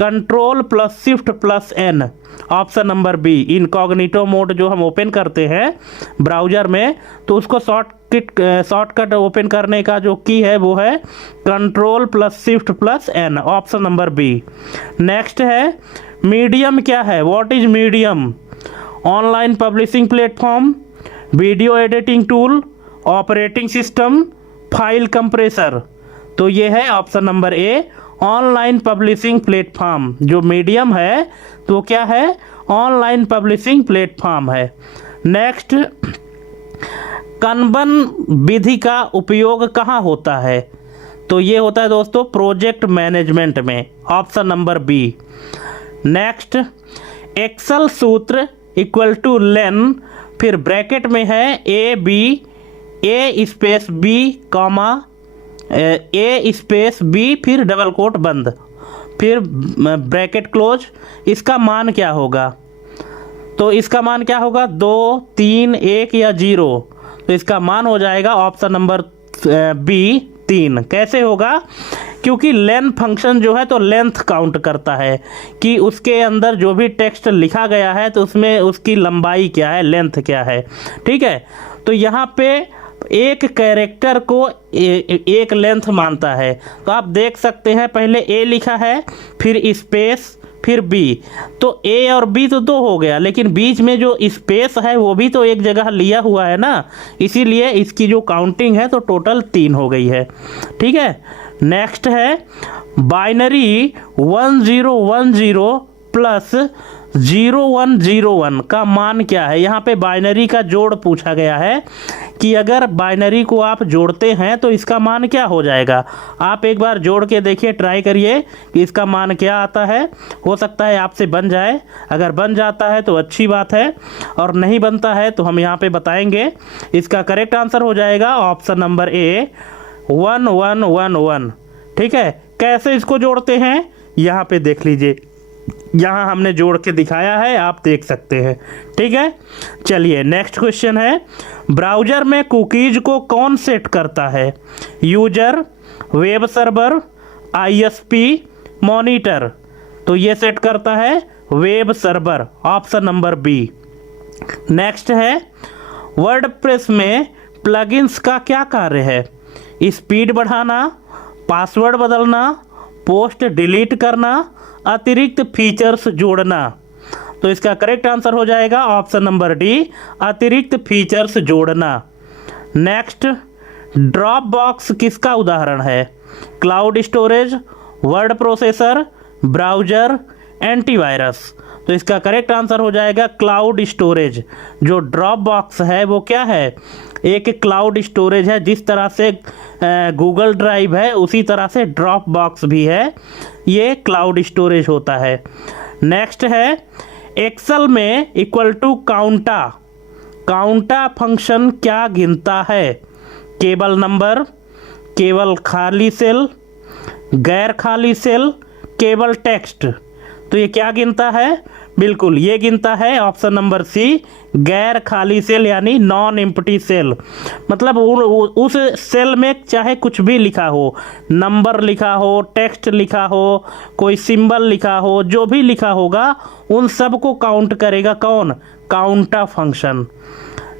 control plus shift plus N. Option number B incognito mode जो हम ओपन करते हैं ब्राउज़र में तो उसको शॉर्टकट ओपन करने का जो की है वो है control plus shift plus N. Option number B. Next है मीडियम क्या है? What is Medium? Online publishing platform, video editing tool, operating system, file compressor. तो ये है option number A online publishing platform. जो मीडियम है तो क्या है? ऑनलाइन पब्लिशिंग प्लेटफॉर्म है। नेक्स्ट, कनबन विधि का उपयोग कहाँ होता है? तो ये होता है दोस्तों प्रोजेक्ट मैनेजमेंट में। Option number B. Next, Excel सूत्र इक्वल टू लेन, फिर ब्रैकेट में है A B, A space B comma A space B, फिर डबल कोट बंद, फिर ब्रैकेट क्लोज। इसका मान क्या होगा? तो इसका मान क्या होगा? 2, 3, 1 या 0। तो इसका मान हो जाएगा ऑप्शन नंबर बी 3। कैसे होगा? क्योंकि लेन फंक्शन जो है तो लेंथ काउंट करता है कि उसके अंदर जो भी टेक्स्ट लिखा गया है तो उसमें उसकी लंबाई क्या है, लेंथ क्या है, ठीक है। तो यहाँ पे एक कैरेक्टर को एक लेंथ मानता है। तो आप देख सकते हैं पहले ए लिखा है, फिर स्पेस, फिर बी। तो ए और बी तो 2 हो गया, लेकिन बीच में जो स्पेस है वो भी तो एक जगह लिया हुआ है ना, इसीलिए इसकी जो काउंटिंग है तो टोटल 3 हो गई है, ठीक है। नेक्स्ट है बाइनरी 1010 प्लस 0101 का मान क्या है? यहाँ पे बाइनरी का जोड़ पूछा गया है कि अगर बाइनरी को आप जोड़ते हैं तो इसका मान क्या हो जाएगा। आप एक बार जोड़ के देखिए, ट्राई करिए कि इसका मान क्या आता है। हो सकता है आपसे बन जाए, अगर बन जाता है तो अच्छी बात है, और नहीं बनता है तो हम यहाँ पे बताएंगे। इसका करेक्ट आंसर हो जाएगा ऑप्शन नंबर ए 1111, ठीक है। कैसे इसको जोड़ते हैं यहाँ पे देख लीजिए, यहाँ हमने जोड़ के दिखाया है, आप देख सकते हैं, ठीक है। चलिए नेक्स्ट क्वेश्चन है ब्राउज़र में कुकीज को कौन सेट करता है? User, web server, ISP, monitor. तो ये सेट करता है web server. Option number B. Next है वर्डप्रेस में प्लगइन्स का क्या कार्य है? स्पीड बढ़ाना, पासवर्ड बदलना, पोस्ट डिलीट करना, अतिरिक्त फीचर्स जोड़ना। तो इसका करेक्ट आंसर हो जाएगा ऑप्शन नंबर डी, अतिरिक्त फीचर्स जोड़ना। नेक्स्ट, ड्रॉप बॉक्स किसका उदाहरण है? Cloud storage, word processor, browser, antivirus. तो इसका करेक्ट आंसर हो जाएगा क्लाउड स्टोरेज। जो ड्रॉप बॉक्स है वो क्या है? एक क्लाउड स्टोरेज है। जिस तरह से गूगल ड्राइव है उसी तरह से ड्रॉप बॉक्स भी है, ये क्लाउड स्टोरेज होता है। नेक्स्ट है, एक्सेल में इक्वल टू काउंटा, काउंटा फंक्शन क्या गिनता है? केवल नंबर, केवल खाली सेल, गैर खाली सेल, केवल टेक्स्ट। तो ये क्या गिनता है? बिल्कुल ये गिनता है ऑप्शन नंबर सी, गैर खाली सेल यानी नॉन एम्प्टी सेल। मतलब उस सेल में चाहे कुछ भी लिखा हो, नंबर लिखा हो, टेक्स्ट लिखा हो, कोई सिंबल लिखा हो, जो भी लिखा होगा उन सब को काउंट करेगा कौन? काउंटा फंक्शन।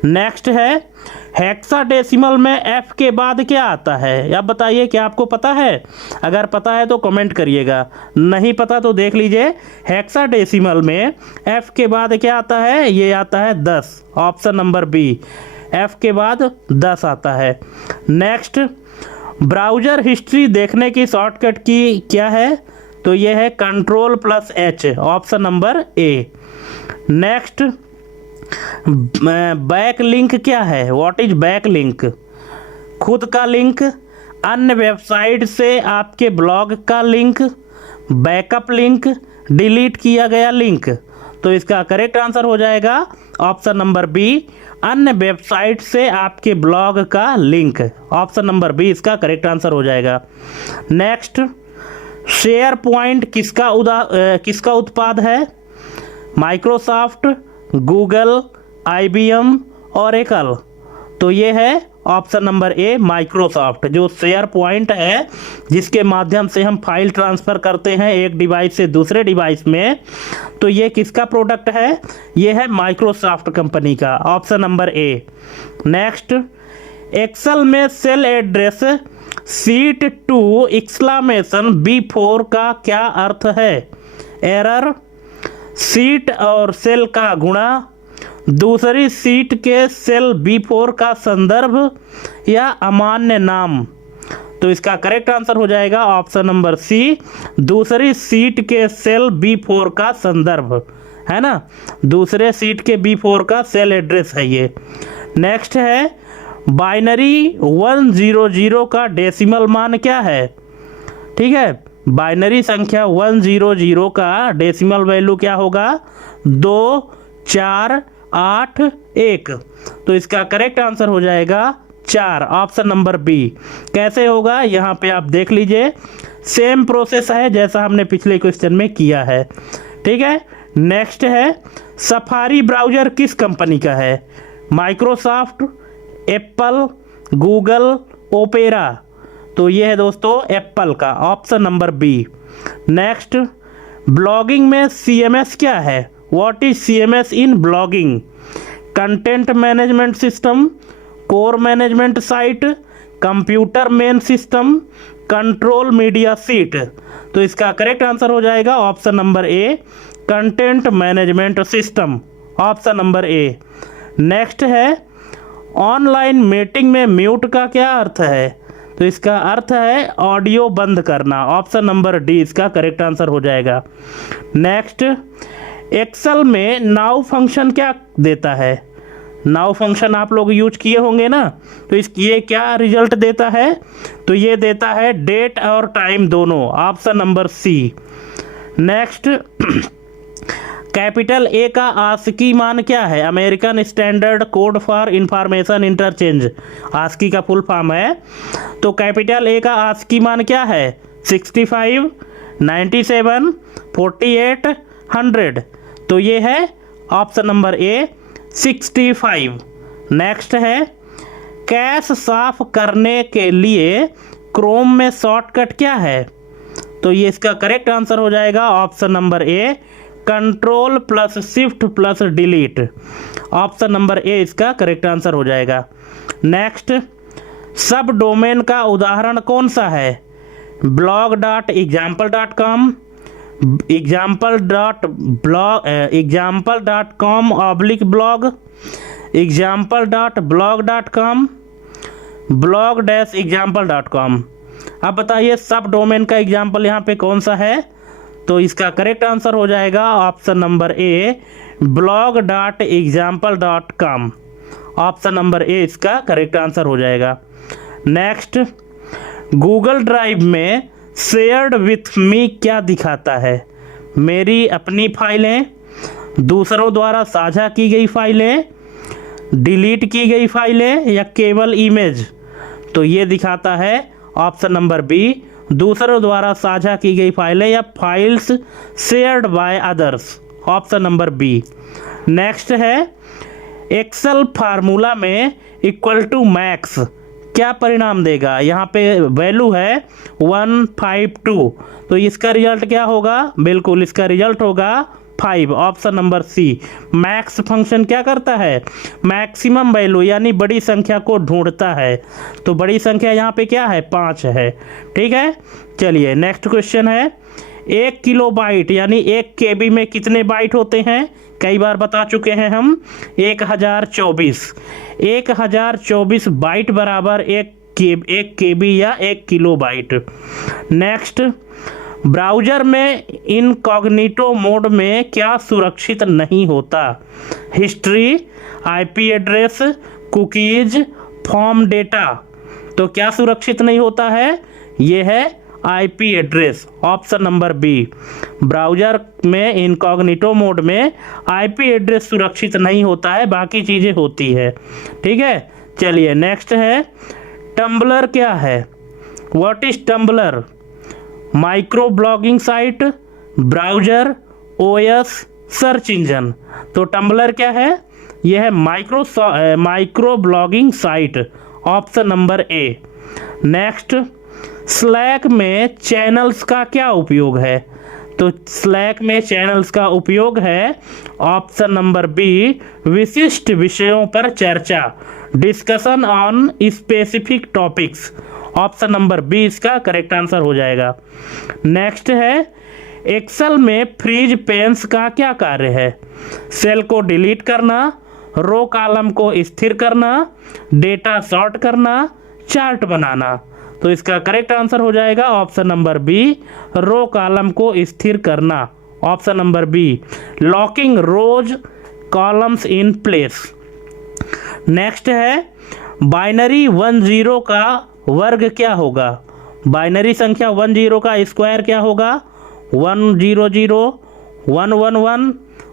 नेक्स्ट है, हेक्साडेसिमल में एफ के बाद क्या आता है? अब बताइए क्या आपको पता है? अगर पता है तो कमेंट करिएगा, नहीं पता तो देख लीजिए। हेक्साडेसिमल में एफ के बाद क्या आता है? ये आता है 10, ऑप्शन नंबर बी, एफ के बाद 10 आता है। नेक्स्ट, ब्राउज़र हिस्ट्री देखने की शॉर्टकट की क्या है? तो ये है Ctrl+H, option number A. Next, back link क्या है? What is back link? खुद का लिंक, अन्य वेबसाइट से आपके ब्लॉग का लिंक, बैकअप लिंक, डिलीट किया गया लिंक। तो इसका करेक्ट आंसर हो जाएगा ऑप्शन नंबर बी, अन्य वेबसाइट से आपके ब्लॉग का लिंक। ऑप्शन नंबर बी इसका करेक्ट आंसर हो जाएगा। नेक्स्ट, शेयर पॉइंट किसका उत्पाद है? Microsoft, Google, IBM, Oracle. तो ये है ऑप्शन नंबर ए, माइक्रोसॉफ्ट। जो शेयर पॉइंट है जिसके माध्यम से हम फाइल ट्रांसफ़र करते हैं एक डिवाइस से दूसरे डिवाइस में, तो ये किसका प्रोडक्ट है? ये है माइक्रोसॉफ्ट कंपनी का, option number A. Next, Excel में cell address sheet 2 exclamation B4 का क्या अर्थ है? एरर, सीट और सेल का गुणा, दूसरी सीट के सेल B4 का संदर्भ, या अमान्य नाम। तो इसका करेक्ट आंसर हो जाएगा ऑप्शन नंबर सी, दूसरी सीट के सेल B4 का संदर्भ, है ना? दूसरे सीट के B4 का सेल एड्रेस है ये। नेक्स्ट है, बाइनरी 100 का डेसिमल मान क्या है? ठीक है, बाइनरी संख्या 100 का डेसिमल वैल्यू क्या होगा? 2, 4, 8, 1। तो इसका करेक्ट आंसर हो जाएगा 4, ऑप्शन नंबर बी। कैसे होगा यहाँ पे आप देख लीजिए, सेम प्रोसेस है जैसा हमने पिछले क्वेश्चन में किया है। ठीक है। नेक्स्ट है, सफारी ब्राउज़र किस कंपनी का है? Microsoft, Apple, Google, Opera. तो ये है दोस्तों एप्पल का, option number B. Next, blogging में CMS क्या है? What is CMS in blogging? Content management system, core management site, computer main system, control media seat. तो इसका करेक्ट आंसर हो जाएगा option number A, content management system, option number A. Next है, ऑनलाइन मीटिंग में म्यूट का क्या अर्थ है? तो इसका अर्थ है ऑडियो बंद करना, ऑप्शन नंबर डी इसका करेक्ट आंसर हो जाएगा। नेक्स्ट, एक्सेल में नाउ फंक्शन क्या देता है? नाउ फंक्शन आप लोग यूज किए होंगे ना, तो ये क्या रिजल्ट देता है? तो ये देता है डेट और टाइम दोनों, option number C. Next, capital A का आस्की मान क्या है? American Standard Code for Information Interchange, ASCII का फुल फॉर्म है। तो कैपिटल ए का आस्की मान क्या है? 65, 97, 48, 100। तो ये है ऑप्शन नंबर ए, 65। नेक्स्ट है, कैश साफ करने के लिए क्रोम में शॉर्टकट क्या है? तो ये इसका करेक्ट आंसर हो जाएगा option number A, Ctrl+Shift+Delete, option number A इसका करेक्ट आंसर हो जाएगा। नेक्स्ट, सब डोमेन का उदाहरण कौन सा है? blog.example.com, example.com/blog, example.blog.com, blog-example.com। अब बताइए सब डोमेन का एग्जाम्पल यहाँ पे कौन सा है? तो इसका करेक्ट आंसर हो जाएगा option number A, blog.example.com। Option number A इसका करेक्ट आंसर हो जाएगा। नेक्स्ट, गूगल ड्राइव में शेयर्ड विथ मी क्या दिखाता है? मेरी अपनी फाइलें, दूसरों द्वारा साझा की गई फाइलें, डिलीट की गई फाइलें या केवल इमेज? तो ये दिखाता है ऑप्शन नंबर बी, दूसरों द्वारा साझा की गई फाइलें या files shared by others. Option number B. Next है, एक्सेल फार्मूला में इक्वल टू मैक्स क्या परिणाम देगा? यहाँ पे वैल्यू है 152, तो इसका रिजल्ट क्या होगा? बिल्कुल इसका रिजल्ट होगा 5। Option number C. MAX function क्या करता है? मैक्सिमम वैल्यू यानी बड़ी संख्या को ढूंढता है। तो बड़ी संख्या यहाँ पे क्या है? 5 है। ठीक है, चलिए नेक्स्ट क्वेश्चन है, 1 किलोबाइट यानी 1 KB में कितने बाइट होते हैं? कई बार बता चुके हैं हम, 1024। 1024 बाइट बराबर 1 KB या 1 किलोबाइट। नेक्स्ट, ब्राउज़र में इनकॉग्निटो मोड में क्या सुरक्षित नहीं होता? History, IP address, cookies, form data. तो क्या सुरक्षित नहीं होता है? ये है IP address. Option number B. Browser में इनकॉग्निटो मोड में IP एड्रेस सुरक्षित नहीं होता है, बाकी चीज़ें होती है। ठीक है, चलिए नेक्स्ट है, टम्बलर क्या है? What is Tumblr? Micro blogging site, browser, OS, search engine. तो टम्बलर क्या है? यह है micro blogging site. Option number A. Next, Slack में चैनल्स का क्या उपयोग है? तो स्लैक में चैनल्स का उपयोग है ऑप्शन नंबर बी, विशिष्ट विषयों पर चर्चा, discussion on specific topics. Option number B इसका करेक्ट आंसर हो जाएगा। नेक्स्ट है, एक्सेल में फ्रीज पेन्स का क्या कार्य है? सेल को डिलीट करना, रो कॉलम को स्थिर करना, डेटा सॉर्ट करना, चार्ट बनाना। तो इसका करेक्ट आंसर हो जाएगा option number B, row column को स्थिर करना। Option number B, locking rows columns in place. Next है, बाइनरी 10 का वर्ग क्या होगा? बाइनरी संख्या 10 का स्क्वायर क्या होगा? 100, 111,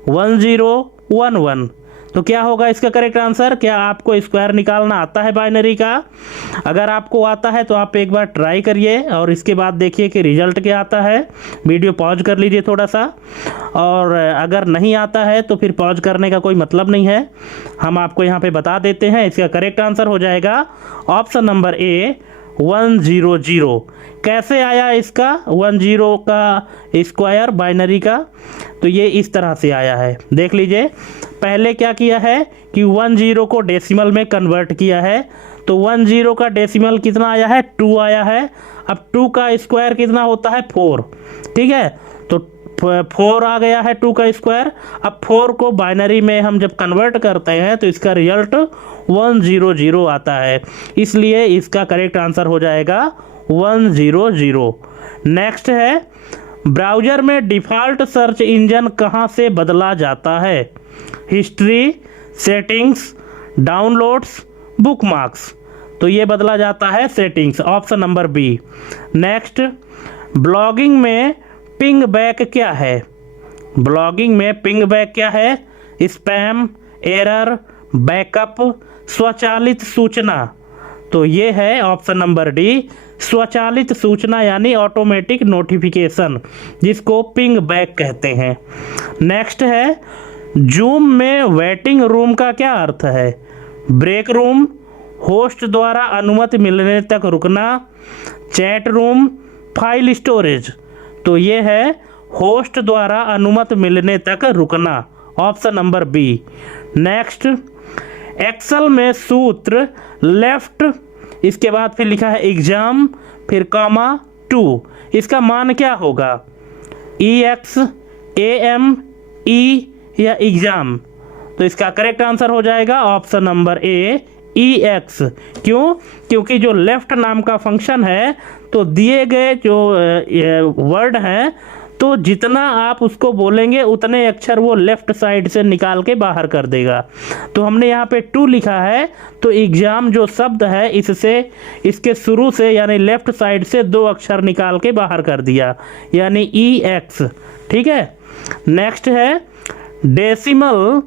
1011। तो क्या होगा इसका करेक्ट आंसर? क्या आपको स्क्वायर निकालना आता है बाइनरी का? अगर आपको आता है तो आप एक बार ट्राई करिए और इसके बाद देखिए कि रिजल्ट क्या आता है। वीडियो पॉज कर लीजिए थोड़ा सा, और अगर नहीं आता है तो फिर पॉज करने का कोई मतलब नहीं है, हम आपको यहाँ पे बता देते हैं। इसका करेक्ट आंसर हो जाएगा ऑप्शन नंबर ए, 100। कैसे आया इसका 10 का स्क्वायर बाइनरी का? तो ये इस तरह से आया है, देख लीजिए। पहले क्या किया है कि 10 को डेसिमल में कन्वर्ट किया है। तो 10 का डेसिमल कितना आया है? 2 आया है। अब 2 का स्क्वायर कितना होता है? 4। ठीक है, तो 4 आ गया है 2 का स्क्वायर। अब 4 को बाइनरी में हम जब कन्वर्ट करते हैं तो इसका रिजल्ट 100 आता है, इसलिए इसका करेक्ट आंसर हो जाएगा 100। नेक्स्ट है, ब्राउज़र में डिफ़ॉल्ट सर्च इंजन कहाँ से बदला जाता है? History, settings, downloads, bookmarks. तो ये बदला जाता है settings. Option number B. Next, blogging में पिंग बैक क्या है? ब्लॉगिंग में पिंग बैक क्या है? स्पैम, एरर, बैकअप, स्वचालित सूचना। तो ये है ऑप्शन नंबर डी, स्वचालित सूचना यानी ऑटोमेटिक नोटिफिकेशन, जिसको पिंग बैक कहते हैं। नेक्स्ट है, जूम में वेटिंग रूम का क्या अर्थ है? ब्रेक रूम, होस्ट द्वारा अनुमति मिलने तक रुकना, चैट रूम, फाइल स्टोरेज। तो ये है होस्ट द्वारा अनुमति मिलने तक रुकना। Option number B. Next, Excel में सूत्र लेफ्ट, इसके बाद फिर लिखा है एग्जाम, फिर कॉमा, 2, इसका मान क्या होगा? EX, AM, E या एग्जाम? तो इसका करेक्ट आंसर हो जाएगा ऑप्शन नंबर ए, EX। क्यों? क्योंकि जो लेफ्ट नाम का फंक्शन है, तो दिए गए जो वर्ड हैं, तो जितना आप उसको बोलेंगे उतने अक्षर वो लेफ्ट साइड से निकाल के बाहर कर देगा। तो हमने यहाँ पे 2 लिखा है, तो एग्जाम जो शब्द है इससे, इसके शुरू से यानी लेफ्ट साइड से 2 अक्षर निकाल के बाहर कर दिया, यानी EX। ठीक है, नेक्स्ट है डेसिमल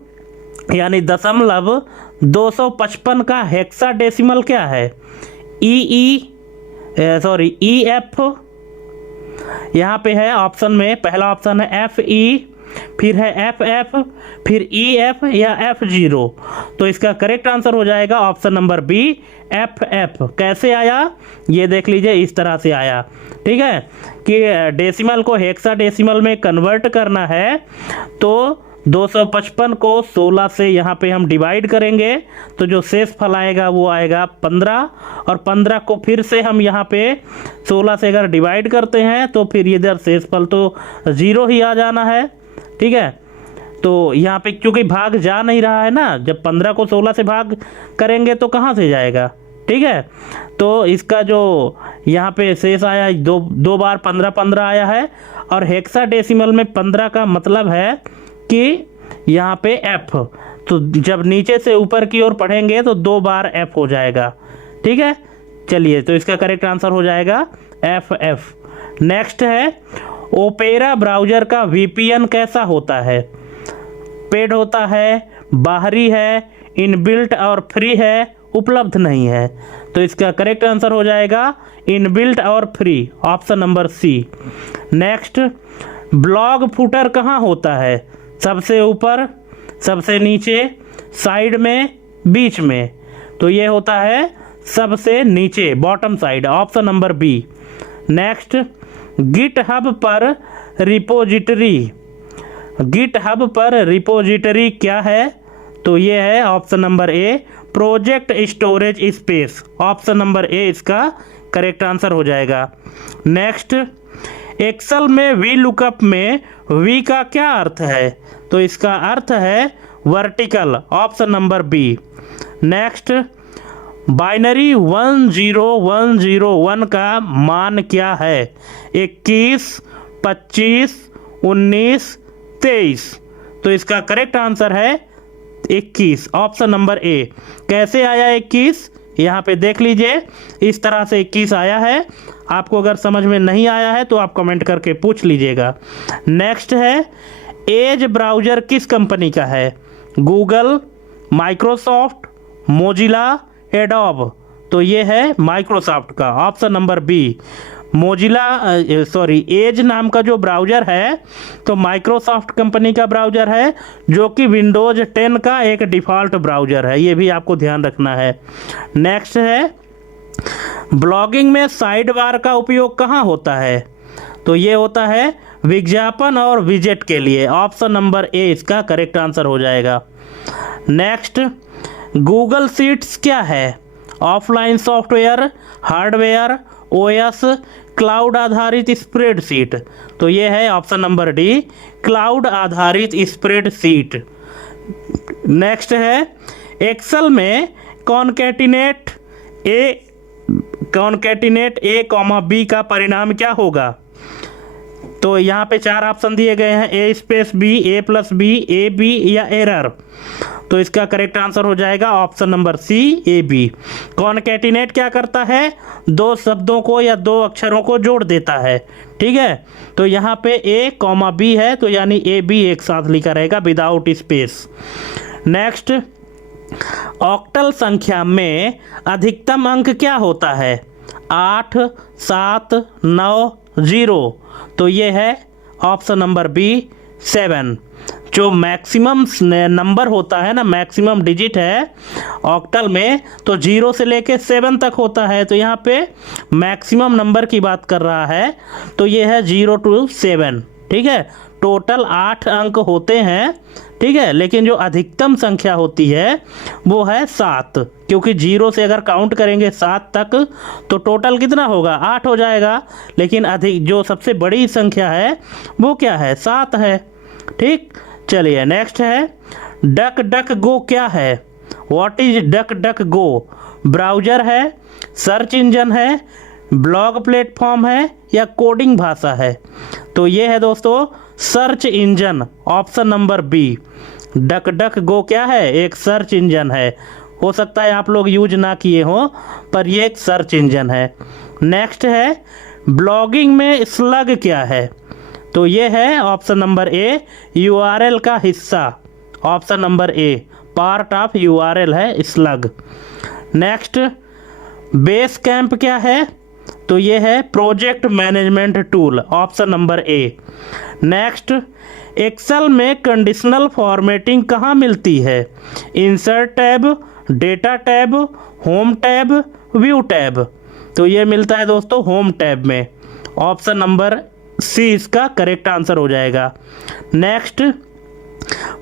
यानी दशमलव 255 का हेक्साडेसिमल क्या है? EF। यहाँ पे है ऑप्शन में, पहला ऑप्शन है FE, फिर है FF, फिर EF या F0। तो इसका करेक्ट आंसर हो जाएगा ऑप्शन नंबर बी, FF। कैसे आया ये देख लीजिए, इस तरह से आया। ठीक है, कि डेसिमल को हेक्साडेसिमल में कन्वर्ट करना है, तो 255 को 16 से यहाँ पे हम डिवाइड करेंगे, तो जो शेष फल आएगा वो आएगा 15, और 15 को फिर से हम यहाँ पे 16 से अगर डिवाइड करते हैं तो फिर इधर शेष फल तो 0 ही आ जाना है। ठीक है, तो यहाँ पे क्योंकि भाग जा नहीं रहा है ना, जब 15 को 16 से भाग करेंगे तो कहाँ से जाएगा? ठीक है, तो इसका जो यहाँ पे शेष आया, दो बार 15 आया है, और हेक्साडेसिमल में 15 का मतलब है कि यहाँ पे F, तो जब नीचे से ऊपर की ओर पढ़ेंगे तो 2 बार F हो जाएगा। ठीक है, चलिए, तो इसका करेक्ट आंसर हो जाएगा FF। नेक्स्ट है ओपेरा ब्राउज़र का VPN कैसा होता है? पेड होता है, बाहरी है, इनबिल्ट और फ्री है, उपलब्ध नहीं है। तो इसका करेक्ट आंसर हो जाएगा इनबिल्ट और free, option number C. Next, blog footer कहाँ होता है? सबसे ऊपर, सबसे नीचे, साइड में, बीच में? तो ये होता है सबसे नीचे, bottom side, option number B. Next, GitHub पर रिपोजिटरी, गिटहब पर रिपोजिटरी क्या है? तो ये है option number A, project storage space, option number A इसका करेक्ट आंसर हो जाएगा। नेक्स्ट, एक्सेल में वी लुकअप में वी का क्या अर्थ है? तो इसका अर्थ है vertical, option number B. Next, binary 10101 का मान क्या है? 21, 25, 19, 23। तो इसका करेक्ट आंसर है 21, ऑप्शन नंबर ए। कैसे आया 21? यहाँ पे देख लीजिए, इस तरह से 21 आया है। आपको अगर समझ में नहीं आया है तो आप कमेंट करके पूछ लीजिएगा। नेक्स्ट है, एज ब्राउज़र किस कंपनी का है? Google, Microsoft, Mozilla, Adobe? तो ये है माइक्रोसॉफ्ट का, option number B. Mozilla Edge नाम का जो ब्राउज़र है तो माइक्रोसॉफ्ट कंपनी का ब्राउज़र है, जो कि विंडोज़ 10 का एक डिफ़ॉल्ट ब्राउज़र है, ये भी आपको ध्यान रखना है। नेक्स्ट है, ब्लॉगिंग में साइड बार का उपयोग कहाँ होता है? तो ये होता है विज्ञापन और विजेट के लिए, ऑप्शन नंबर ए इसका करेक्ट आंसर हो जाएगा। नेक्स्ट, गूगल शीट्स क्या है? Offline software, hardware, OS, cloud आधारित स्प्रेडशीट? तो ये है ऑप्शन नंबर डी, क्लाउड आधारित स्प्रेडशीट। नेक्स्ट है, एक्सेल में कॉन्कैटिनेट ए कॉमा बी का परिणाम क्या होगा? तो यहाँ पे 4 ऑप्शन दिए गए हैं, A space B, A+B, AB या एरर। तो इसका करेक्ट आंसर हो जाएगा option number C, AB। Concatenate क्या करता है? 2 शब्दों को या 2 अक्षरों को जोड़ देता है। ठीक है, तो यहाँ पे A कॉमा B है, तो यानी AB एक साथ लिखा रहेगा विदाउट स्पेस। नेक्स्ट, ऑक्टल संख्या में अधिकतम अंक क्या होता है? 8, 7, 9, 0। तो ये है ऑप्शन नंबर बी, 7। जो मैक्सिमम नंबर होता है ना, मैक्सिमम डिजिट है ऑक्टल में, तो 0 से लेके 7 तक होता है। तो यहाँ पे मैक्सिमम नंबर की बात कर रहा है, तो ये है 0 to 7। ठीक है, टोटल 8 अंक होते हैं, ठीक है, लेकिन जो अधिकतम संख्या होती है वो है 7, क्योंकि 0 से अगर काउंट करेंगे 7 तक तो टोटल कितना होगा, 8 हो जाएगा, लेकिन अधिक जो सबसे बड़ी संख्या है वो क्या है, 7 है। ठीक, चलिए नेक्स्ट है डक डक गो क्या है। What is DuckDuckGo? Browser है, सर्च इंजन है, ब्लॉग प्लेटफॉर्म है या कोडिंग भाषा है? तो ये है दोस्तों search engine, option number B. Duck duck गो क्या है, एक सर्च इंजन है। हो सकता है आप लोग यूज ना किए हो, पर ये एक सर्च इंजन है। नेक्स्ट है ब्लॉगिंग में स्लग क्या है? तो ये है ऑप्शन नंबर ए, यूआरएल का हिस्सा। Option number A, part of URL है स्लग। नेक्स्ट बेस कैंप क्या है? तो ये है project management tool, option number A. Next Excel में कंडीशनल फॉर्मेटिंग कहाँ मिलती है? Insert tab, data tab, home tab, view tab. तो ये मिलता है दोस्तों होम टैब में। ऑप्शन नंबर सी इसका करेक्ट आंसर हो जाएगा। नेक्स्ट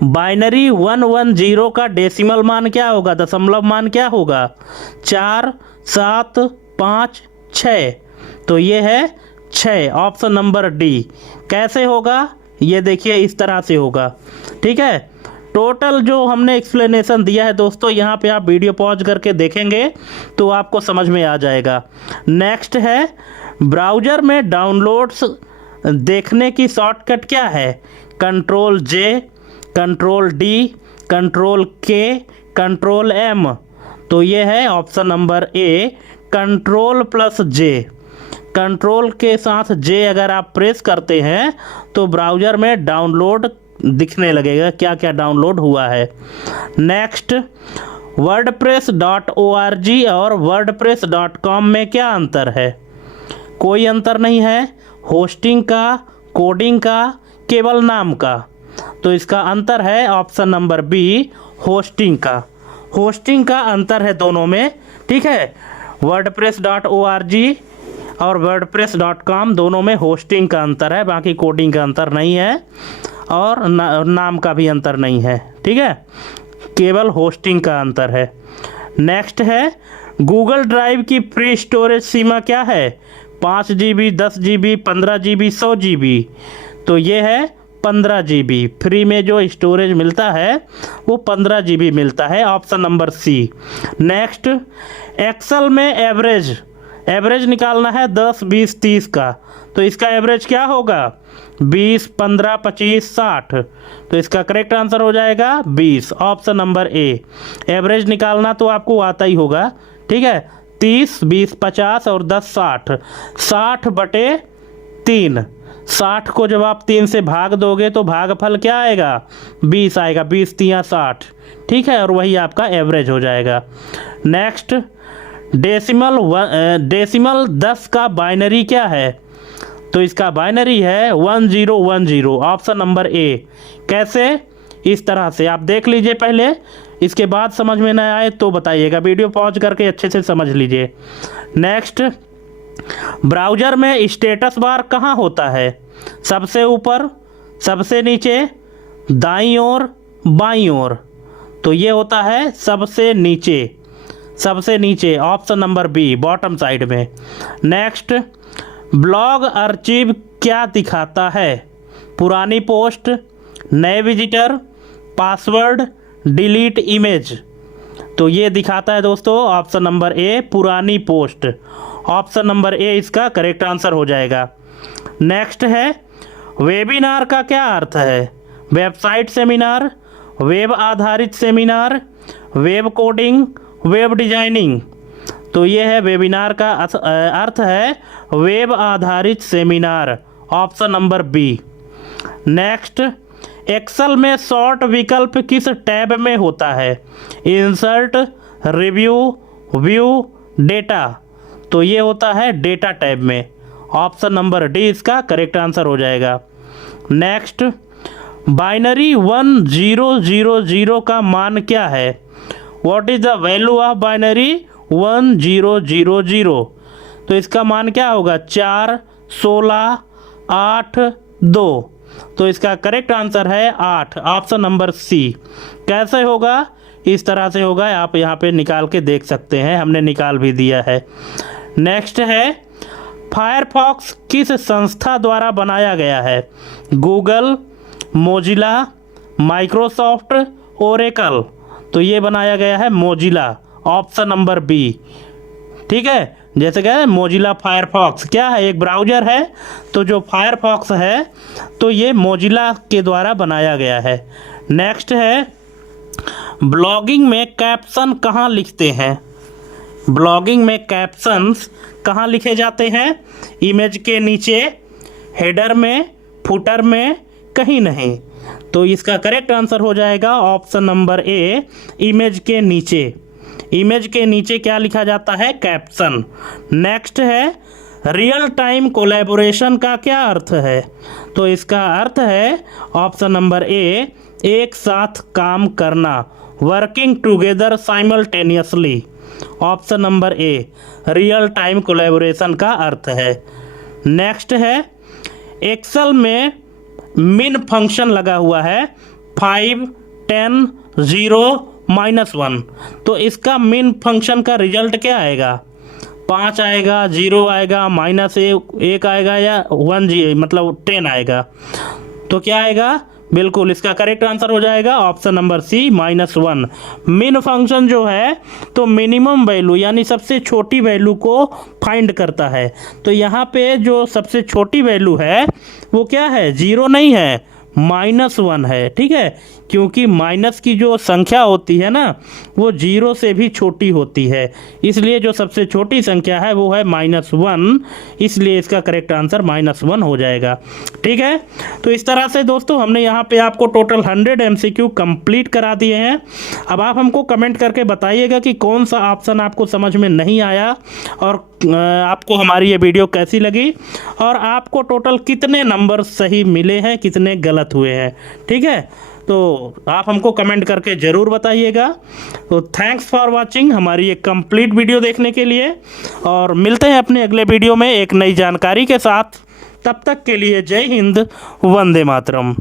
बाइनरी 110 का डेसिमल मान क्या होगा, दशमलव मान क्या होगा? 4, 7, 5, 6। तो ये है 6, ऑप्शन नंबर डी। कैसे होगा ये देखिए, इस तरह से होगा। ठीक है, टोटल जो हमने एक्सप्लेनेशन दिया है दोस्तों, यहाँ पे आप वीडियो पॉज करके देखेंगे तो आपको समझ में आ जाएगा। नेक्स्ट है ब्राउज़र में डाउनलोड्स देखने की शॉर्टकट क्या है? कंट्रोल जे, कंट्रोल डी, कंट्रोल के, कंट्रोल एम। तो ये है ऑप्शन नंबर ए, कंट्रोल प्लस जे। कंट्रोल के साथ जे अगर आप प्रेस करते हैं तो ब्राउज़र में डाउनलोड दिखने लगेगा, क्या क्या डाउनलोड हुआ है। नेक्स्ट wordpress.org और wordpress.com में क्या अंतर है? कोई अंतर नहीं है। होस्टिंग का, कोडिंग का, केवल नाम का। तो इसका अंतर है ऑप्शन नंबर बी, होस्टिंग का। होस्टिंग का अंतर है दोनों में, ठीक है। wordpress.org और wordpress.com दोनों में होस्टिंग का अंतर है, बाकी कोडिंग का अंतर नहीं है और नाम का भी अंतर नहीं है, ठीक है, केवल होस्टिंग का अंतर है। नेक्स्ट है गूगल ड्राइव की फ्री स्टोरेज सीमा क्या है? 5 GB, 10 GB, 15 GB, 100 GB। तो ये है 15 GB। फ्री में जो स्टोरेज मिलता है वो 15 GB मिलता है, option number C. Next Excel में एवरेज निकालना है 10, 20, 30 का। तो इसका एवरेज क्या होगा? 20, 15, 25, 60। तो इसका करेक्ट आंसर हो जाएगा 20, ऑप्शन नंबर ए। एवरेज निकालना तो आपको आता ही होगा, ठीक है। 30, 20, 50 और 10, 60। 60/3। 60 को जब आप 3 से भाग दोगे तो भागफल क्या आएगा? 20 आएगा। 20 3 60, ठीक है, और वही आपका एवरेज हो जाएगा। नेक्स्ट डेसिमल 10 का बाइनरी क्या है? तो इसका बाइनरी है 1010, ऑप्शन नंबर ए। कैसे? इस तरह से आप देख लीजिए पहले, इसके बाद समझ में ना आए तो बताइएगा, वीडियो पॉज करके अच्छे से समझ लीजिए। नेक्स्ट ब्राउज़र में स्टेटस बार कहाँ होता है? सबसे ऊपर, सबसे नीचे, दाईं ओर, बाईं ओर। तो ये होता है सबसे नीचे, सबसे नीचे, option number B, bottom side में। नेक्स्ट ब्लॉग आर्चिव क्या दिखाता है? पुरानी पोस्ट, नए विजिटर, पासवर्ड, डिलीट इमेज। तो ये दिखाता है दोस्तों ऑप्शन नंबर ए, पुरानी पोस्ट। ऑप्शन नंबर ए इसका करेक्ट आंसर हो जाएगा। नेक्स्ट है वेबिनार का क्या अर्थ है? वेबसाइट सेमिनार, वेब आधारित सेमिनार, वेब कोडिंग, वेब डिजाइनिंग। तो ये है वेबिनार का अर्थ है वेब आधारित सेमिनार, option number B. Next Excel में सॉर्ट विकल्प किस टैब में होता है? Insert, review, view, data. तो ये होता है डेटा टैब में, ऑप्शन नंबर डी इसका करेक्ट आंसर हो जाएगा। नेक्स्ट बाइनरी 1000 का मान क्या है? What is the value of binary 1000? तो इसका मान क्या होगा? 4, 16, 8, 2। तो इसका करेक्ट आंसर है 8, ऑप्शन नंबर सी। कैसे होगा? इस तरह से होगा, आप यहाँ पे निकाल के देख सकते हैं, हमने निकाल भी दिया है। नेक्स्ट है, फायरफॉक्स किस संस्था द्वारा बनाया गया है? Google, Mozilla, Microsoft, Oracle. तो ये बनाया गया है मोजिला, ऑप्शन नंबर बी। ठीक है, जैसे क्या है, मोजिला फायरफॉक्स क्या है? एक ब्राउज़र है। तो जो फायरफॉक्स है तो ये मोजिला के द्वारा बनाया गया है। नेक्स्ट है, ब्लॉगिंग में कैप्शन कहाँ लिखते हैं? ब्लॉगिंग में कैप्शंस कहाँ लिखे जाते हैं? इमेज के नीचे, हेडर में, फुटर में, कहीं नहीं। तो इसका करेक्ट आंसर हो जाएगा ऑप्शन नंबर ए, इमेज के नीचे। इमेज के नीचे क्या लिखा जाता है? कैप्शन। नेक्स्ट है, रियल टाइम कोलैबोरेशन का क्या अर्थ है? तो इसका अर्थ है ऑप्शन नंबर ए, एक साथ काम करना, working together simultaneously. Option number ए, रियल टाइम कोलैबोरेशन का अर्थ है। नेक्स्ट है, एक्सेल में मिन फंक्शन लगा हुआ है 5, 10, 0, -1। तो इसका मिन फंक्शन का रिजल्ट क्या आएगा? 5 आएगा, 0 आएगा, -1 आएगा, या 1 मतलब 10 आएगा? तो क्या आएगा? बिल्कुल इसका करेक्ट आंसर हो जाएगा ऑप्शन नंबर सी, -1। मिन फंक्शन जो है तो मिनिमम वैल्यू यानी सबसे छोटी वैल्यू को फाइंड करता है। तो यहाँ पे जो सबसे छोटी वैल्यू है वो क्या है? 0 नहीं है, -1 है। ठीक है, क्योंकि माइनस की जो संख्या होती है ना वो 0 से भी छोटी होती है, इसलिए जो सबसे छोटी संख्या है वो है -1, इसलिए इसका करेक्ट आंसर -1 हो जाएगा। ठीक है, तो इस तरह से दोस्तों हमने यहाँ पे आपको टोटल 100 MCQ कंप्लीट करा दिए हैं। अब आप हमको कमेंट करके बताइएगा कि कौन सा ऑप्शन आपको समझ में नहीं आया और आपको हमारी ये वीडियो कैसी लगी, और आपको टोटल कितने नंबर सही मिले हैं, कितने गलत हुए हैं। ठीक है, तो आप हमको कमेंट करके ज़रूर बताइएगा। तो थैंक्स फॉर वाचिंग हमारी ये कंप्लीट वीडियो देखने के लिए, और मिलते हैं अपने अगले वीडियो में एक नई जानकारी के साथ। तब तक के लिए जय हिंद, वंदे मातरम।